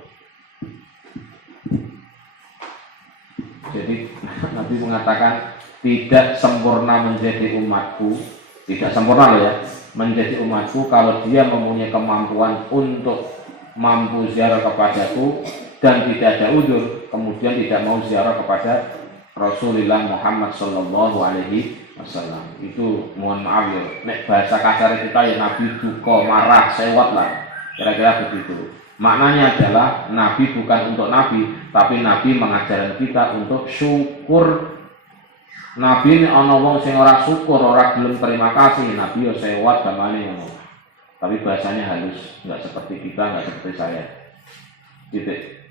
Jadi Nabi mengatakan tidak sempurna menjadi umatku, tidak sempurna loh ya, menjadi umatku kalau dia mempunyai kemampuan untuk mampu ziarah kepadaku dan tidak ada udzur, kemudian tidak mau ziarah kepada Rasulullah Muhammad Sallallahu Alaihi Wasallam. Itu mohon maaf ya, nek bahasa kasar kita ya Nabi duka, marah, sewot lah, kira-kira begitu. Maknanya adalah Nabi bukan untuk Nabi, tapi Nabi mengajarkan kita untuk syukur. Nabi ini ana wong sing ora syukur, ora gelem terima kasih, Nabi yo sewat gamane ngono. Tapi bahasanya halus, enggak seperti kita, enggak seperti saya. Titik.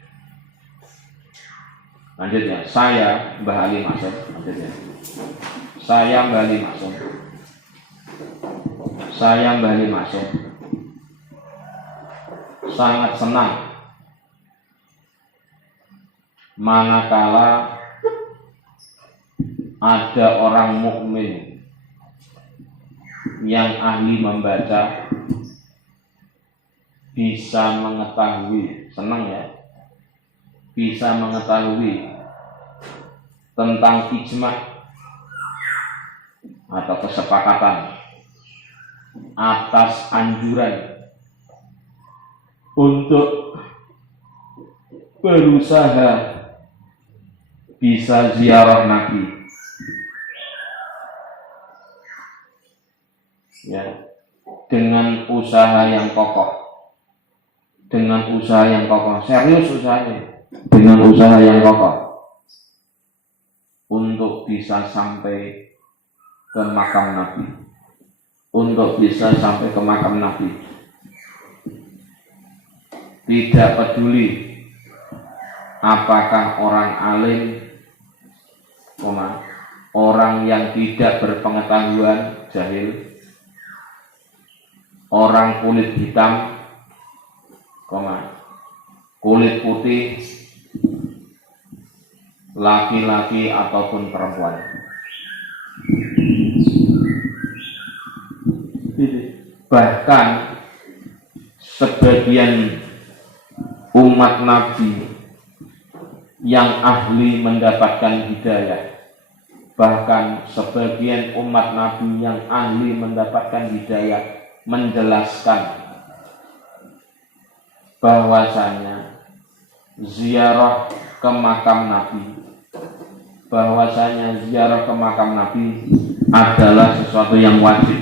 Lanjutnya, saya Mbah Ali Maksum, lanjutnya. Saya Mbah Ali Maksum. Saya Mbah Ali Maksum. Sangat senang manakala ada orang mukmin yang ahli membaca bisa mengetahui, senang ya, bisa mengetahui tentang ijma atau kesepakatan atas anjuran untuk berusaha bisa ziarah Nabi. Ya, dengan usaha yang kokoh, serius usahanya, dengan usaha yang kokoh untuk bisa sampai ke makam Nabi, tidak peduli apakah orang alim, orang yang tidak berpengetahuan, jahil, orang kulit hitam, kulit putih, laki-laki ataupun perempuan. Bahkan sebagian umat Nabi yang ahli mendapatkan hidayah, bahkan sebagian umat Nabi yang ahli mendapatkan hidayah menjelaskan bahwasanya ziarah ke makam Nabi, bahwasanya ziarah ke makam Nabi adalah sesuatu yang wajib.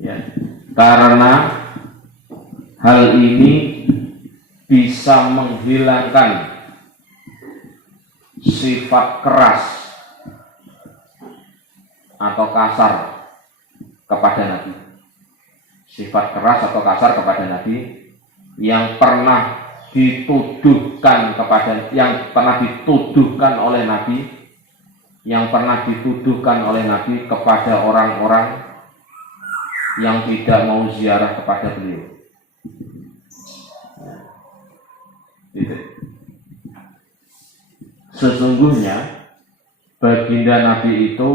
Ya, karena hal ini bisa menghilangkan sifat keras atau kasar kepada Nabi. Sifat keras atau kasar kepada Nabi yang pernah dituduhkan oleh Nabi, kepada orang-orang yang tidak mau ziarah kepada beliau. Gitu. Sesungguhnya baginda Nabi itu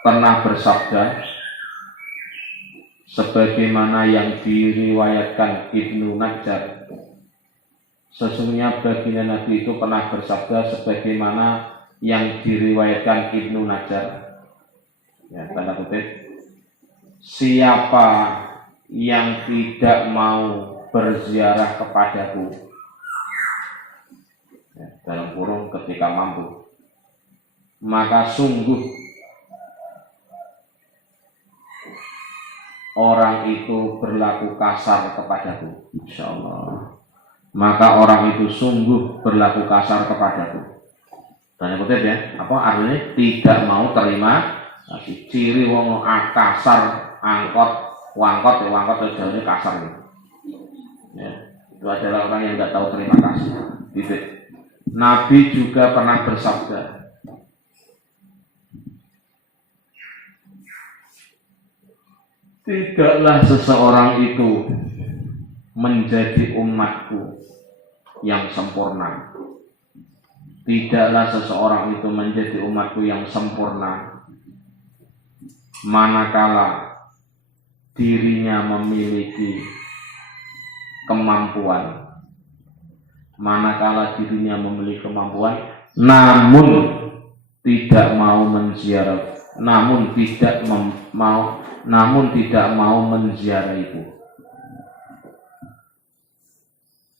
pernah bersabda, sebagaimana yang diriwayatkan Ibnu Najjar. Sesungguhnya baginda Nabi itu pernah bersabda sebagaimana yang diriwayatkan Ibnu Najjar. Ya, tanda kutip. Siapa yang tidak mau berziarah kepadaku, ya, dalam kurung ketika mampu, maka sungguh orang itu berlaku kasar kepadaku. Insya Allah. Maka orang itu sungguh berlaku kasar kepadaku. Tanya kutip ya. Apa artinya? Tidak mau terima kasih. Ciri wong kasar, wangkot jauhnya kasar gitu. Ya, itu adalah orang yang tidak tahu terima kasih. Gitu. Nabi juga pernah bersabda, tidaklah seseorang itu menjadi umatku yang sempurna. Tidaklah seseorang itu menjadi umatku yang sempurna manakala dirinya memiliki kemampuan. Namun tidak mau menziarah, namun tidak mau menziarahiku,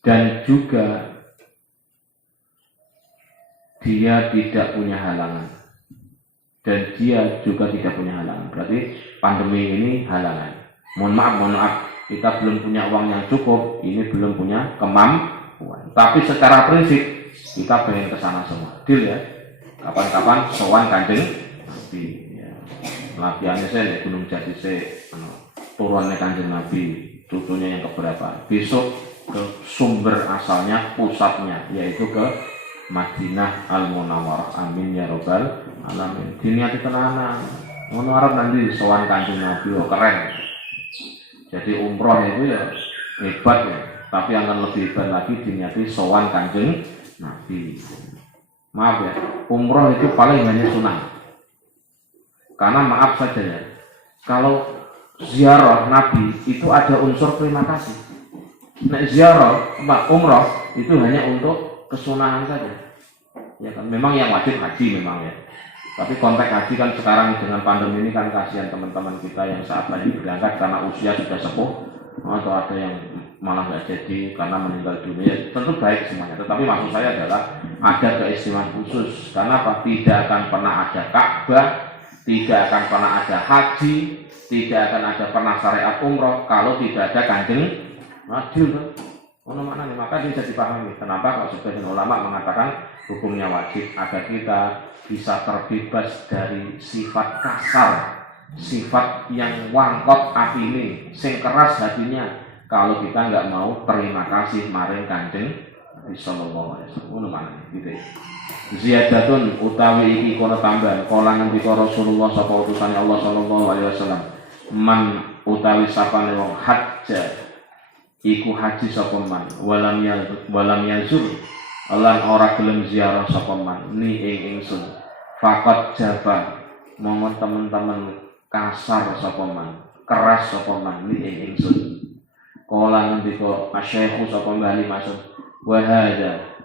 dan juga dia tidak punya halangan, berarti pandemi ini halangan. Mohon maaf, kita belum punya uang yang cukup, ini belum punya kemampuan, tapi secara prinsip kita pengen ke sana semua, deal ya. Kapan-kapan sowan Kanjeng Nabi. Latihannya saya di Gunung Jati, turunnya Kanjeng Nabi, cucunya yang keberapa, besok ke sumber asalnya, pusatnya, yaitu ke Madinah Al-Munawwarah. Amin ya robbal alamin. Diniati tenanan, ngono arep nanti sowan Kanjeng Nabi, keren. Jadi umroh itu ya hebat ya, tapi akan lebih hebat lagi diniati sowan Kanjeng Nabi. Maaf ya, umroh itu paling hanya sunnah. Karena maaf saja ya, kalau ziarah Nabi itu ada unsur terima kasih. Nah, ziarah umroh itu hanya untuk kesunahan saja. Ya kan, memang yang wajib haji memang ya. Tapi konteks haji kan sekarang dengan pandemi ini kan kasihan teman-teman kita yang saat ini berangkat karena usia sudah sepuh, atau ada yang malah nggak jadi karena meninggal dunia. Tentu baik semuanya, tetapi maksud saya adalah ada keistimewaan khusus. Karena apa? Tidak akan pernah ada Ka'bah, tidak akan pernah ada haji, tidak akan ada pernah syariat umroh kalau tidak ada Kanjeng Nabi. Maka bisa dipahami kenapa kalau sebagian ulama mengatakan hukumnya wajib, agar kita bisa terbebas dari sifat kasar, sifat yang wangkot atine, sing keras hatinya, kalau kita nggak mau terima kasih maring Kanjeng Nabi sallallahu alaihi wasallam. Gitu ya. Ziyadatun utawi iki kono tambahan kala ngendika Rasulullah sapa utusane Allah sallallahu alaihi wasallam, man utawi sapane wong hajja iku haji sapa man walam yazur lan ora gelem ziarah sapa man ni ing ingsun faqat jaba monggo teman-teman kasar sapa man, keras sapa man ni ing ingsun. Kala ngendika Asy-Syaikh sapa Mbah Mas'ud, wa hadza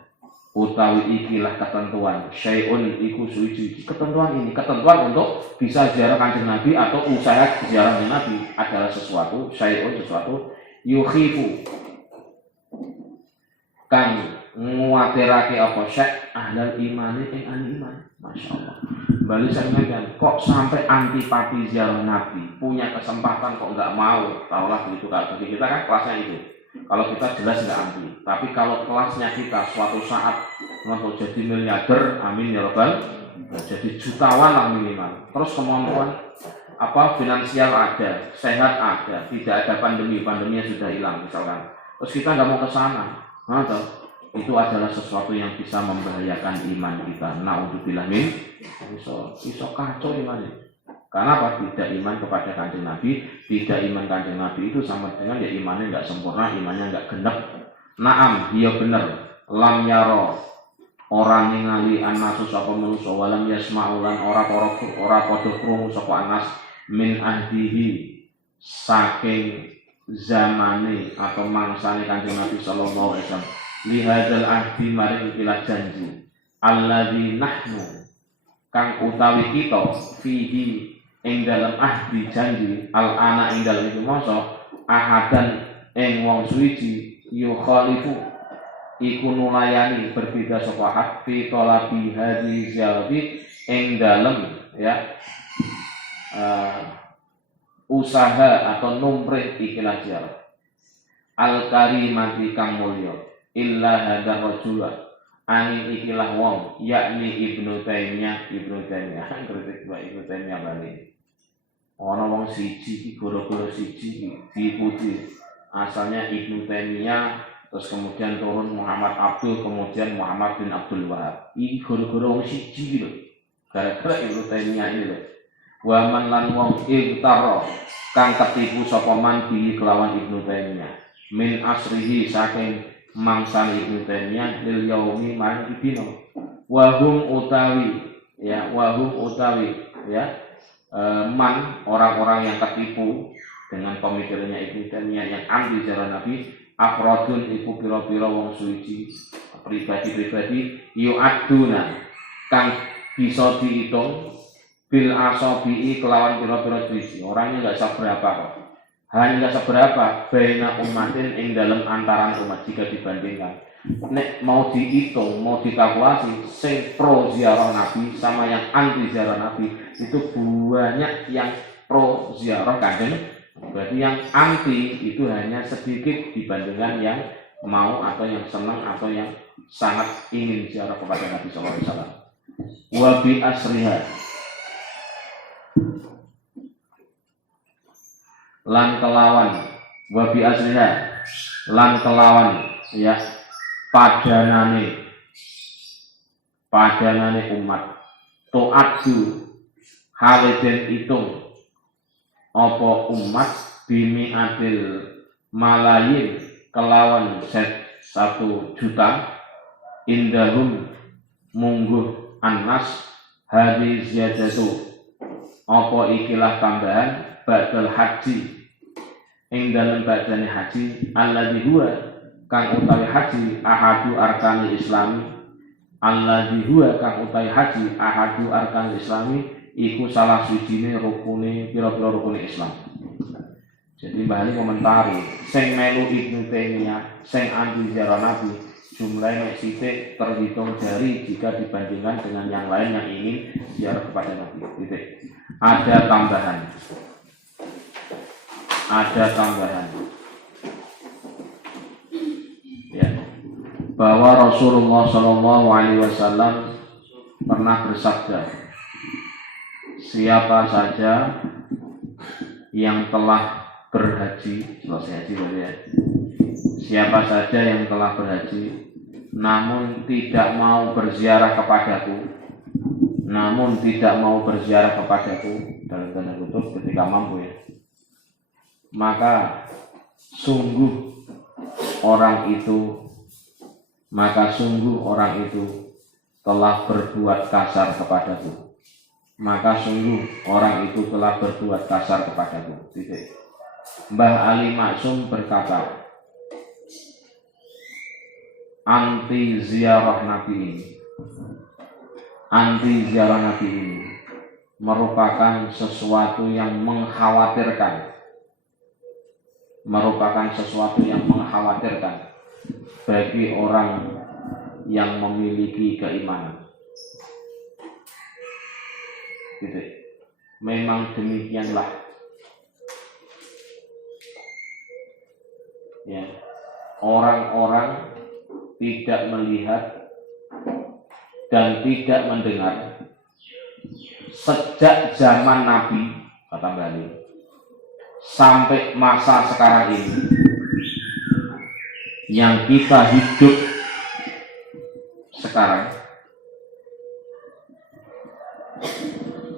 utawi ikilah ketentuan syai'un iku suci. Ketentuan ini ketentuan untuk bisa ziarah Kanjeng Nabi atau usaha ziarah Nabi adalah sesuatu syai'un, sesuatu yukhifu kang nguatirake apa syek ahlal imani ing ahli iman. Masya Allah. Bali sangat kok sampai antipati ziarah Nabi, punya kesempatan kok nggak mau. Tahulah begitu kalau bagi kita kan kelasnya itu. Kalau kita jelas nggak anti, tapi kalau kelasnya kita suatu saat untuk jadi miliarder, amin ya robbal, jadi jutawan lah minimal. Terus kemampuan apa finansial ada, sehat ada, tidak ada pandeminya sudah hilang misalkan. Terus kita nggak mau ke sana, itu adalah sesuatu yang bisa membahayakan iman kita. Naudzubillah min iso kacau imannya. Karena apa? Tidak iman kepada Kanjeng Nabi, tidak iman Kanjeng Nabi itu sama dengan ya imannya nggak sempurna, imannya nggak genep. Naam, iya bener. Lam yaro orang ningali anasu sapa manusa walam yasma'ulan ora padha krungu sapa anas min ahdihi saking zamane atau mangsane Kanjeng Nabi sallallahu alaihi wasallam lihadzal ahdi maring ikilah janji alladzi nahnu kang utawi kita fihi ing dalam ahdi janji al-ana ing dalam itu masa ahadan ing wong suwiji yukhalifu iku nulayani berbeda sapa hak fi talabi hadhi ziyarati ing dalam ya usaha atau numrih ikilah ziarah al-karimati kang mulya illa hadza rajula angin ikilah wong yakni Ibnu Taimiyah kritik Mbak Ibnu Taimiyah bali ana wong siji gara-gara siji diikuti asalnya Ibnu Taimiyah terus kemudian turun Muhammad Abdul kemudian Muhammad bin Abdul Wahab iki gara-gara wong siji lho gara-gara Ibnu Taimiyah ini lho wa man lan wong ibtaro kang ketipu sapa man bi kelawan Ibnu Taimiyah min asrihi saking mangsan Ibnu Taimiyah lil yaumi maring dina wahum utawi man orang-orang yang ketipu dengan pemikirannya Ibnu Taimiyah yang anti ziarah Nabi afrodun iku pira-pira wong suci pribadi-pribadi yu'aduna kang bisa dihitung bil asabi'i kelawan pira-pira suci orangnya enggak seberapa kok hanya seberapa baina umatin ing dalam antaran umat jika dibandingkan nek mau dihitung mau dikalkulasi sing pro ziarah Nabi sama yang anti ziarah Nabi itu banyak yang pro ziarah Kanjeng berarti yang anti itu hanya sedikit dibandingkan yang mau atau yang senang atau yang sangat ingin ziarah kepada Nabi SAW. Wa bi asriha lan kelawan wabi asliha lan kelawan ya padanane umat to'adu haliden hitung apa umat bimi adil malayin kelawan 1 juta indahum mungguh annas hadhi ziyadatu apa ikilah tambahan ba'dal haji ing dalam ba'dane haji alladzi huwa kang utawi haji ahadu arkanil islami alladzi huwa kang utawi haji ahadu arkanil islami iku salah sijine rukune pira-pira rukune Islam. Jadi Mbah Ali komentari sing melu Ibnu Taimiyah sing anti ziarah Nabi jumlahnya sithik terhitung jari jika dibandingkan dengan yang lain yang ingin ziarah kepada Nabi. Titik. Ada tambahan ya bahwa Rasulullah Shallallahu Alaihi Wasallam pernah bersabda siapa saja yang telah berhaji selesai haji ya siapa saja yang telah berhaji namun tidak mau berziarah kepadaku dalam tanda kutip ketika mampu ya maka sungguh orang itu telah berbuat kasar kepadaku. Titik. Mbah Ali Maksum berkata, anti ziarah Nabi ini merupakan sesuatu yang mengkhawatirkan bagi orang yang memiliki keimanan. Gitu. Memang demikianlah. Ya, orang-orang tidak melihat dan tidak mendengar sejak zaman Nabi, kata Bali, sampai masa sekarang ini yang kita hidup sekarang,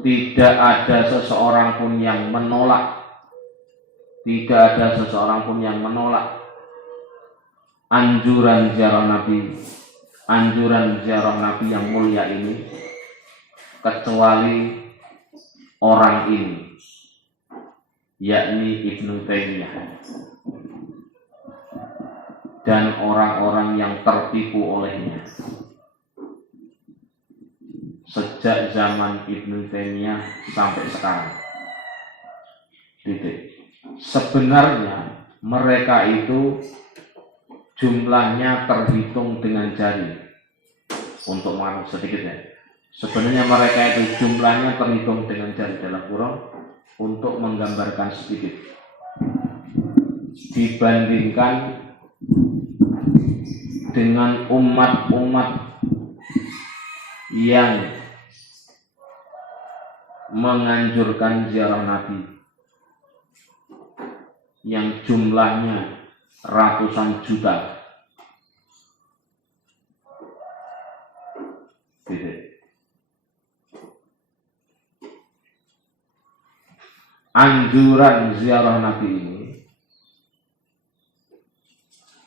tidak ada seseorang pun yang menolak, tidak ada seseorang pun yang menolak anjuran ziarah Nabi, anjuran ziarah Nabi yang mulia ini, kecuali orang ini, yakni Ibnu Taimiyah dan orang-orang yang tertipu olehnya sejak zaman Ibnu Taimiyah sampai sekarang. Titik. Sebenarnya mereka itu jumlahnya terhitung dengan jari. Untuk menganut sedikit ya, sebenarnya mereka itu jumlahnya terhitung dengan jari dalam kurung untuk menggambarkan sedikit dibandingkan dengan umat-umat yang menganjurkan ziarah Nabi yang jumlahnya ratusan juta. Gitu. Anjuran ziarah Nabi ini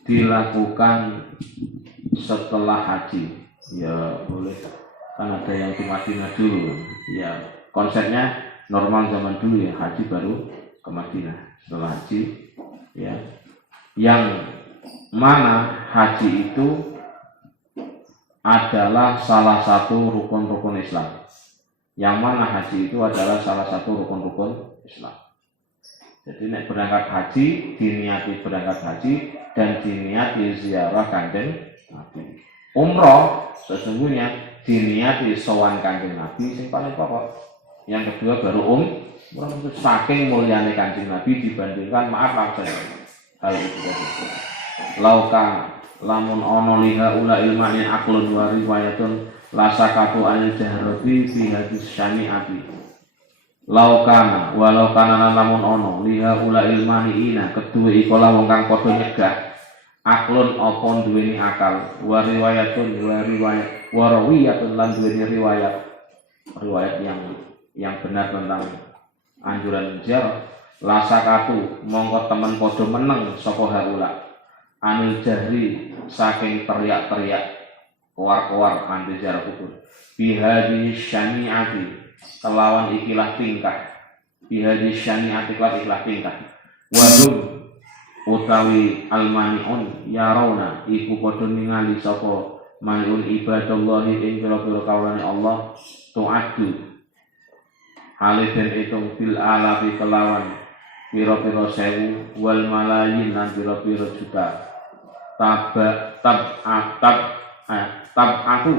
dilakukan setelah haji. Ya boleh, kan ada yang di Madinah dulu. Ya konsepnya normal zaman dulu ya, haji baru ke Madinah setelah haji. Ya, yang mana haji itu adalah salah satu rukun-rukun Islam. Yang mana haji itu adalah salah satu rukun-rukun Islam. Jadi nek berangkat haji, diniati berangkat haji dan diniati ziarah Kanjeng Nabi. Umroh sesungguhnya diniati sowan Kanjeng Nabi sing paling pokok. Yang kedua baru umroh. Saking mulyane Kanjeng Nabi dibandingkan maaf saya hal itu tadi. Laukan lamun ono liha ula ilmanin aklun wa riwayatun lasakatu anil jahrati fi hadis syami'ati. Laukana walau kana lamun ono liha ula ilmani ina kedua ikola wong kang padha nyegah aklun apa duweni akal wa riwayatun wa riwayat wa rawiyatun lan duweni riwayat yang benar tentang anjuran ziarah lasakatu mongko temen padha meneng sapa haula anil jahri saking teriak-teriak keluar-keluar anti ziarah kubur bihadi syami'ati kelawan ikilah tingkah bihadi syami'ati kelawan ikilah tingkah wadum utawi almani'un yarawna iku padha ningali sapa mani'un ibadallahi ing pira-pira kawulane Allah tu'addu hale den itung bil alafi kelawan pira-pira sewu wal malayin lan pira-pira juta tab aku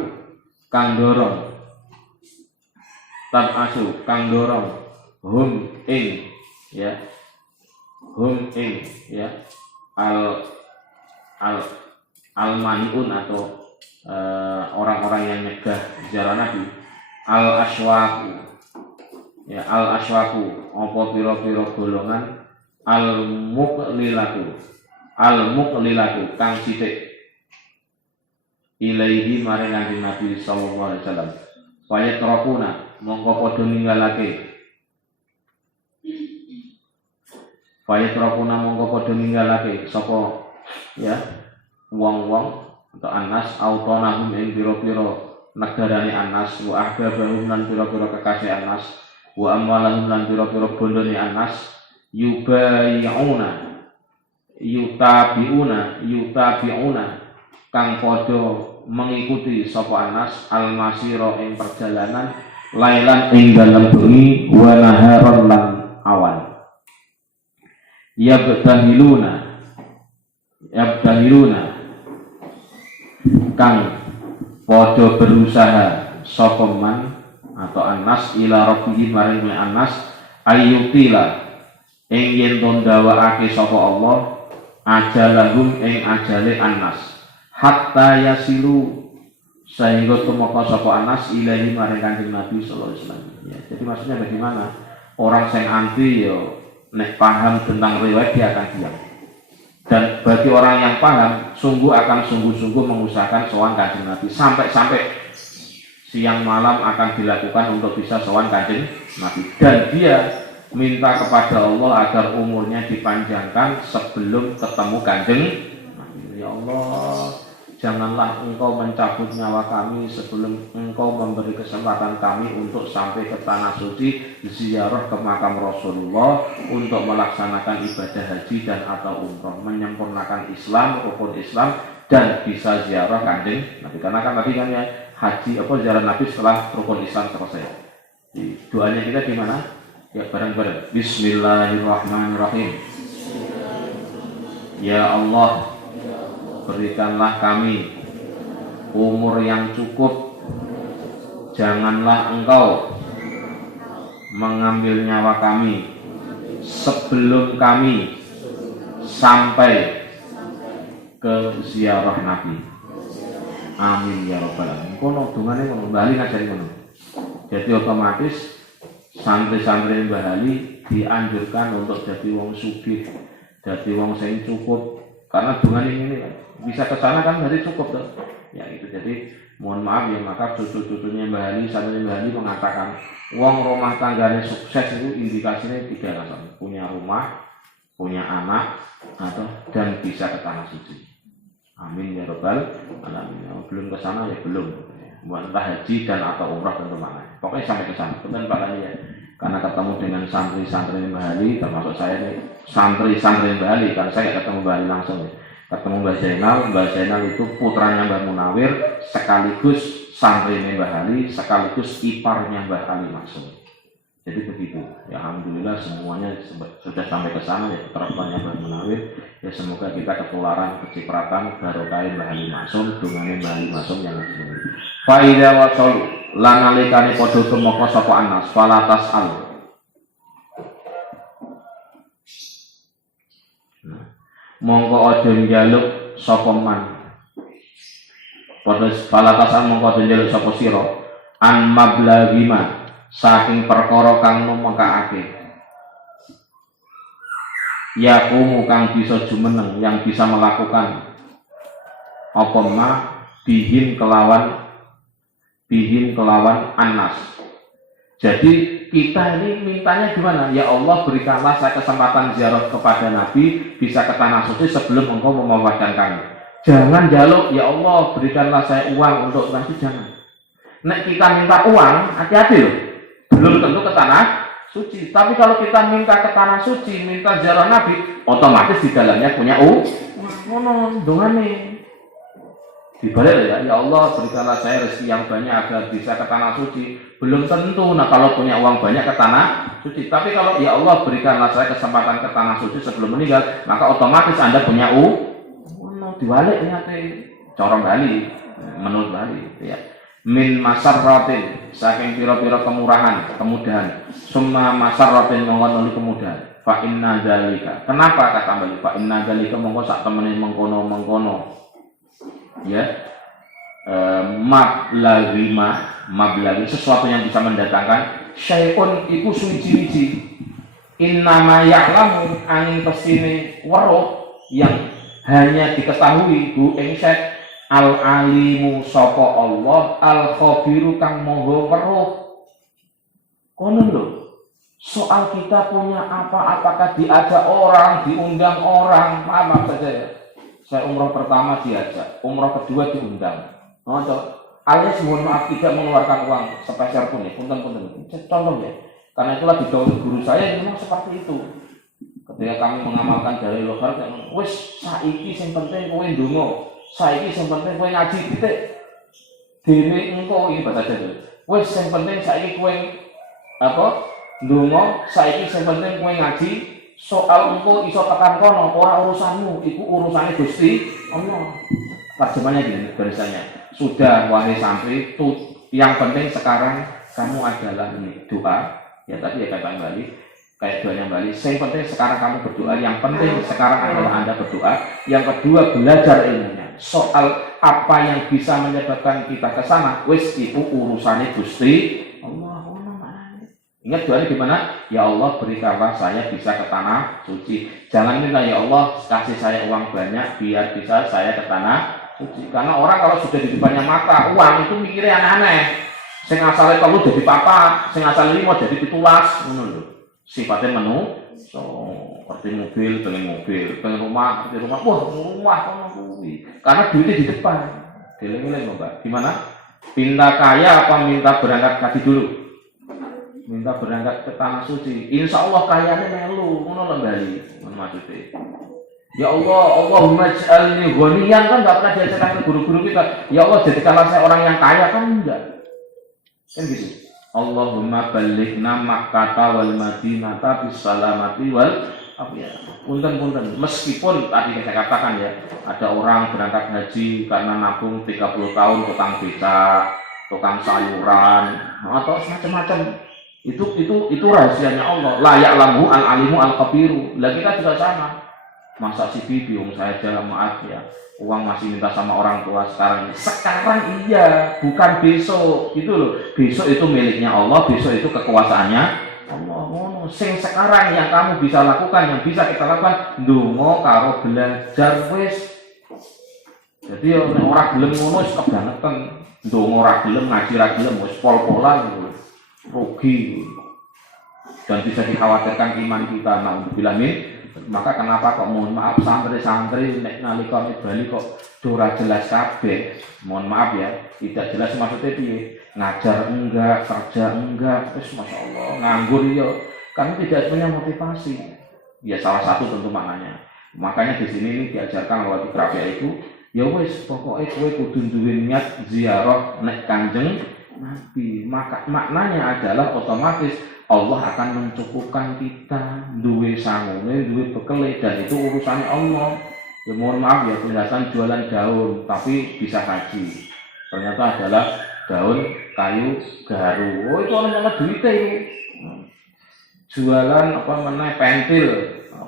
kang dorong hum ing ya al maniun atau orang-orang yang nyegah ziarah Nabi al aswaku apa pira-pira golongan al muqlilatu kang sithik ilaihi maring Kanjeng Nabi sallallahu alaihi wasallam Fayat rokuna mongko podo ninggalake sapa ya wong-wong atau anas autonahum ing pira-pira negarane anas wa ahbabahum lan pira-pira kekasih anas wa amwalahum lan pira-pira bondone anas yutabiuna kang padha mengikuti sapa anas al-masira ing perjalanan lailan ing dalem bengi wa naharon lan awan yabtahiluna kang padha berusaha sapa man atau anas ila rabbihi maring anas ayyutila ing yen to ndawakake sapa Allah ajalahum ing ajale anas hatta yasilu sehingga tumeka sapa anas ilahi maring Kanjeng Nabi sallallahu alaihi wasallam. Ya, jadi maksudnya bagaimana? Orang yang anti yo nek paham tentang riwayat dia akan diam. Dan bagi orang yang paham sungguh akan sungguh-sungguh mengusahakan sowan Kanjeng Nabi sampai siang malam akan dilakukan untuk bisa sowan Kanjeng Nabi. Dan dia minta kepada Allah agar umurnya dipanjangkan sebelum ketemu Kanjeng Nabi. Ya Allah, janganlah engkau mencabut nyawa kami sebelum engkau memberi kesempatan kami untuk sampai ke tanah suci ziarah ke makam Rasulullah untuk melaksanakan ibadah haji dan atau umroh, menyempurnakan Islam, rukun Islam dan bisa ziarah Kanjeng Nabi. Karena kan tadi kan ya haji ziarah Nabi setelah rukun Islam selesai. Jadi, doanya kita gimana? Ya bareng-bareng. Bismillahirrahmanirrahim. Ya Allah, berikanlah kami umur yang cukup, janganlah engkau mengambil nyawa kami sebelum kami sampai ke ziarah Nabi. Amin ya rabbal alamin. Kono dungane ngono, Mbah Ali ngajari ngono. Jadi otomatis santri-santri Mbah Ali dianjurkan untuk jadi wong sugih, jadi wong sing cukup. Karena dungane ini kan bisa ke sana kan jadi cukup tuh. Ya itu, jadi mohon maaf ya, maka cucu-cucunya Mbah Ali, santri Mbah Ali mengatakan wong rumah tangganya sukses itu indikasinya 3 alasan: punya rumah, punya anak, atau dan bisa ke tanah suci. Amin ya rabbal alamin. Belum ke sana ya belum. Entah haji dan atau umrah tentu mana. Pokoknya sampai ke sana. Benar Pak Ali ya. Karena ketemu dengan santri-santri Mbah Ali, termasuk saya nih santri-santri Mbah Ali, karena saya ketemu Mbah Ali langsung ya. Ketemu Mbah Zainal itu putranya Mbah Munawir, sekaligus santri Mbah Ali, sekaligus iparnya Mbah Ali langsung. Jadi begitu. Ya alhamdulillah semuanya sudah sampai ke sana ya, putra-putranya Mbah Munawir. Ya semoga kita ketularan kecipratan barokah Mbah Ali Maksum, dungane Mbah Ali Maksum yang langsung. Fa idza wasal lan nalikane padha tumeka sapa anas fala tasal. Mongko aja njaluk sapa man. Padha fala tasal mongko aja njaluk sapa sira an mablagima saking perkara kang numekake. Yakumu kang bisa jumeneng, yang bisa melakukan apa ma bihin kelawan anas. Jadi kita ini mintanya gimana? Ya Allah, berikanlah saya kesempatan ziarah kepada Nabi, bisa ke tanah suci sebelum engkau mewafatkan kami. Jangan jaluk, ya Allah berikanlah saya uang untuk nanti, jangan. Nek kita minta uang, hati-hati loh, belum tentu ke tanah suci. Tapi kalau kita minta ke tanah suci, minta ziarah Nabi, otomatis di dalamnya punya ngono dongane. Dibalik ya Allah berikanlah saya rezeki yang banyak agar bisa ke tanah suci. Belum tentu. Nah kalau punya uang banyak ke tanah suci. Tapi kalau ya Allah berikanlah saya kesempatan ke tanah suci sebelum meninggal, maka otomatis Anda punya dibalik nyate. Corong Bali, menurut Bali ya. Min masarratin, saking pira-pira kemurahan, kemudahan. Summa masarratin mongkon kemudahan. Fa inna dzalika. Kenapa kata Bali? Fa inna dzalika mongko sak temene mengkono-mengkono. Ya, mablagi sesuatu yang bisa mendatangkan syai'un iku suci-suci. Innama ya'lamu angin pesine weruh yang hanya diketahui bu ing syai' al alimu sapa Allah al khabiru kang moho weruh. Kono lho, soal kita punya apa, apakah diajak orang, diundang orang, maaf saja ya. Saya umroh pertama diajak, umroh kedua diundang. Alias mohon maaf tidak mengeluarkan uang sepeser pun ya, punten-punten. Contoh ya, karena itulah didhawuhi guru saya memang seperti itu. Ketika kami mengamalkan dari lokal, wis saiki sing penting kowe ndonga, saiki sing penting kowe ngaji titik. Dene engko iki bahasa Jawa. Wis sing penting saiki kowe ndonga, saiki sing penting kowe ngaji. Soal engko iso tekan kono ora urusanmu, iku urusane Gusti Allah. Terjemahnya gini bahasanya, sudah wahai santri, yang penting sekarang kamu adalah ini doa, ya tadi ya kata kembali, kayak doanya kembali. Yang penting sekarang kamu berdoa, yang penting sekarang adalah Anda berdoa. Yang kedua belajar ilmunya. Soal apa yang bisa menyebabkan kita ke sana, wis itu urusannya Gusti Allah. Ingat doanya gimana? Ya Allah berikanlah saya bisa ke tanah suci. Jangan minta ya Allah kasih saya uang banyak biar bisa saya ke tanah suci. Karena orang kalau sudah di depannya mata uang itu mikirnya aneh-aneh. Sing asale telu jadi papat, sing asale 5 jadi 17, ngono lho. Sifatnya menu, so seperti mobil, pengen rumah, wah kono kuwi. Karena duitnya di depan. Dileng-eleng Mbak. Gimana? Minta kaya apa minta berangkat haji dulu? Minta berangkat ke tanah suci. Insya Allah kayanya melu, ngono lho Bali. Maksudnya. Ya Allah, Allahumma ij'alni ghaniyan kan enggak pernah diajarkan ke guru-guru kita. Ya Allah jadikanlah saya orang yang kaya kan enggak. Kan gitu. Allahumma ballighna Makkah wal Madinah bisalamati wal afiyah. Punten. Meskipun tadi saya katakan ya, ada orang berangkat haji karena nabung 30 tahun tukang becak, tukang sayuran, atau macam-macam. Itu rahasianya Allah. La ya'lamu al-alimu al-khabiru. Lah kita juga sama. Masa si bibi saya jalan maaf ya. Uang masih minta sama orang tua sekarang. Sekarang iya, bukan besok. Gitu loh. Besok itu miliknya Allah, besok itu kekuasaannya Allah. Sing sekarang yang kamu bisa lakukan, yang bisa kita lakukan, ndonga karo belajar wis. Jadi orang gelem ngono wis kebangetan. Ndonga ora gelem, ngaji ora gelem wis pol-polan gitu. Rugi dan bisa dikhawatirkan iman kita. Nah, bilamin maka kenapa kok mohon maaf santri-santri nek nalika Bali kok ora jelas kabeh. Mohon maaf ya, tidak jelas maksudnya piye. Ngajar enggak, kerja enggak, terus masyaallah nganggur ya. Karena tidak punya motivasi. Ya salah satu tentu maknanya. Makanya di sini ini diajarkan lewat ikrafia itu, ya wis pokoke kowe kudu duwe niat ziarah nek Kanjeng Nabi. Maka maknanya adalah otomatis Allah akan mencukupkan kita duwe sangune, duwe bekele, dan itu urusannya Allah. Ya mohon maaf ya, kelihatan jualan daun tapi bisa haji. Ternyata adalah daun kayu garu. Oh itu orang duitnya itu. Jualan apa namanya pentil,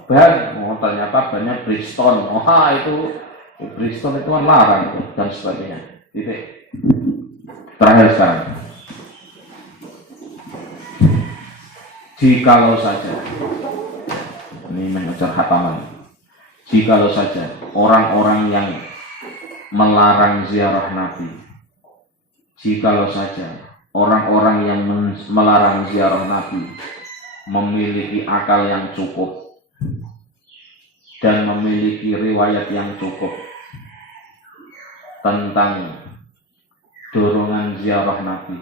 ban. Oh ternyata banyak Bridgestone. Wah itu Bridgestone itu kan larang itu, dan sebagainya. Titik. Terakhir sekarang, jikalau saja, ini mengejar khataman, jikalau saja orang-orang yang melarang ziarah Nabi, jikalau saja orang-orang yang melarang ziarah Nabi memiliki akal yang cukup dan memiliki riwayat yang cukup tentang dorongan ziarah Nabi,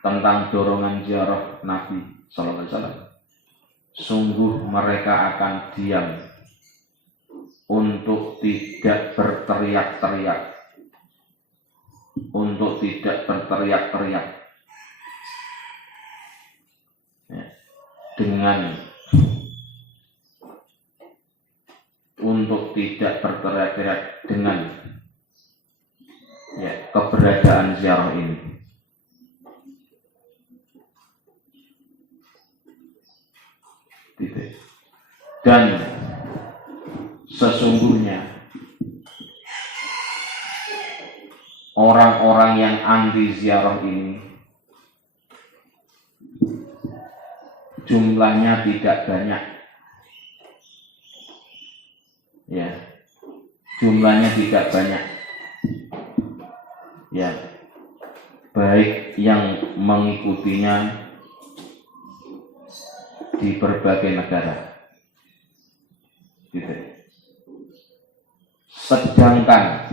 tentang dorongan ziarah Nabi Sallallahu Alaihi Wasallam, sungguh mereka akan diam untuk tidak berteriak-teriak, untuk tidak berteriak-teriak ya, dengan untuk tidak berteriak-teriak dengan ya, keberadaan ziarah ini. Dan sesungguhnya orang-orang yang anti ziarah ini jumlahnya tidak banyak. Ya, jumlahnya tidak banyak. Ya, baik yang mengikutinya di berbagai negara, gitu. Sedangkan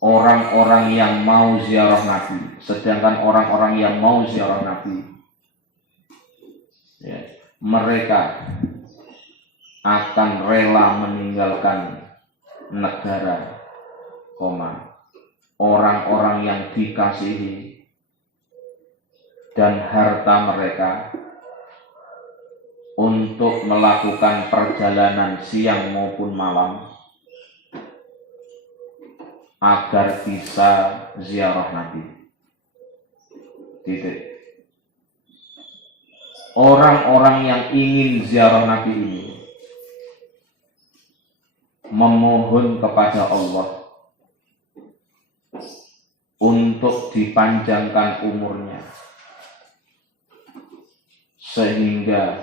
orang-orang yang mau ziarah Nabi, ya, mereka akan rela meninggalkan negara, orang-orang yang dikasihi dan harta mereka untuk melakukan perjalanan siang maupun malam agar bisa ziarah Nabi. Titik. Orang-orang yang ingin ziarah Nabi ini memohon kepada Allah untuk dipanjangkan umurnya sehingga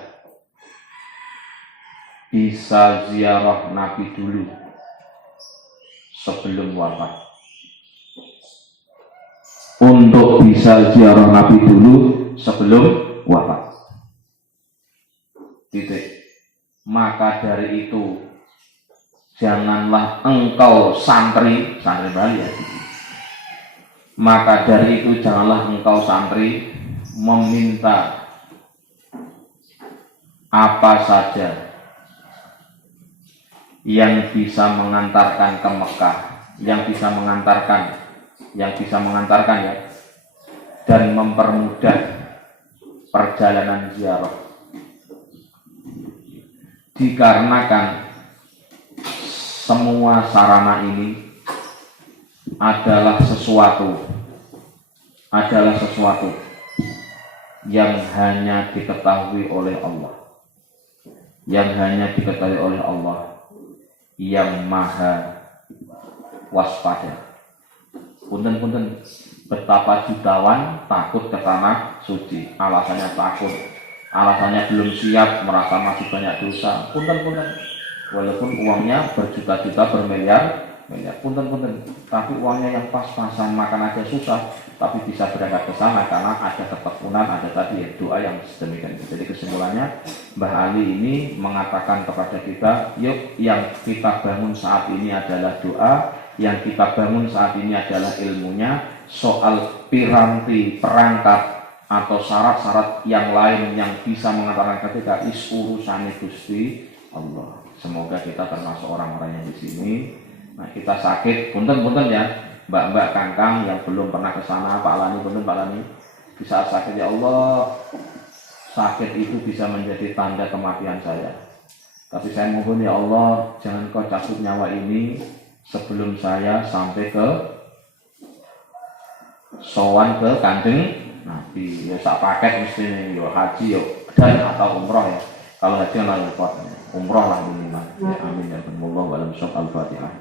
bisa ziarah Nabi dulu sebelum wafat. Untuk bisa ziarah Nabi dulu sebelum wafat. Titik. Maka dari itu janganlah engkau santri Bali ya. Maka dari itu janganlah engkau santri meminta apa saja yang bisa mengantarkan ke Mekah, yang bisa mengantarkan ya, dan mempermudah perjalanan ziarah. Dikarenakan semua sarana ini adalah sesuatu yang hanya diketahui oleh Allah, yang maha waspada. Punten betapa jutawan takut ke tanah suci, alasannya takut, alasannya belum siap, merasa masih banyak dosa. Punten walaupun uangnya berjuta-juta, bermiliar, punten, tapi uangnya yang pas-pasan, makan aja susah, tapi bisa berangkat ke sana karena ada ketekunan, ada tadi ya, doa yang sedemikian. Jadi kesimpulannya, Mbah Ali ini mengatakan kepada kita, yuk yang kita bangun saat ini adalah doa, yang kita bangun saat ini adalah ilmunya. Soal piranti, perangkat atau syarat-syarat yang lain yang bisa mengantarkan ketika urusan Gusti Allah. Semoga kita termasuk orang-orang yang di sini. Nah, kita sakit, punten ya, mbak-mbak kangkang yang belum pernah ke sana, Pak Lani, Pak Lani, di saat sakit ya Allah, sakit itu bisa menjadi tanda kematian saya. Tapi saya mohon ya Allah, jangan kau cabut nyawa ini sebelum saya sampai ke sowan ke Kanjeng Nabi. Ya sak paket mesti nih, yo haji yo dan atau umroh ya. Kalau haji kan repot, umroh lah minimal. Ya, amin ya rabbal alamin. Al-Fatihah.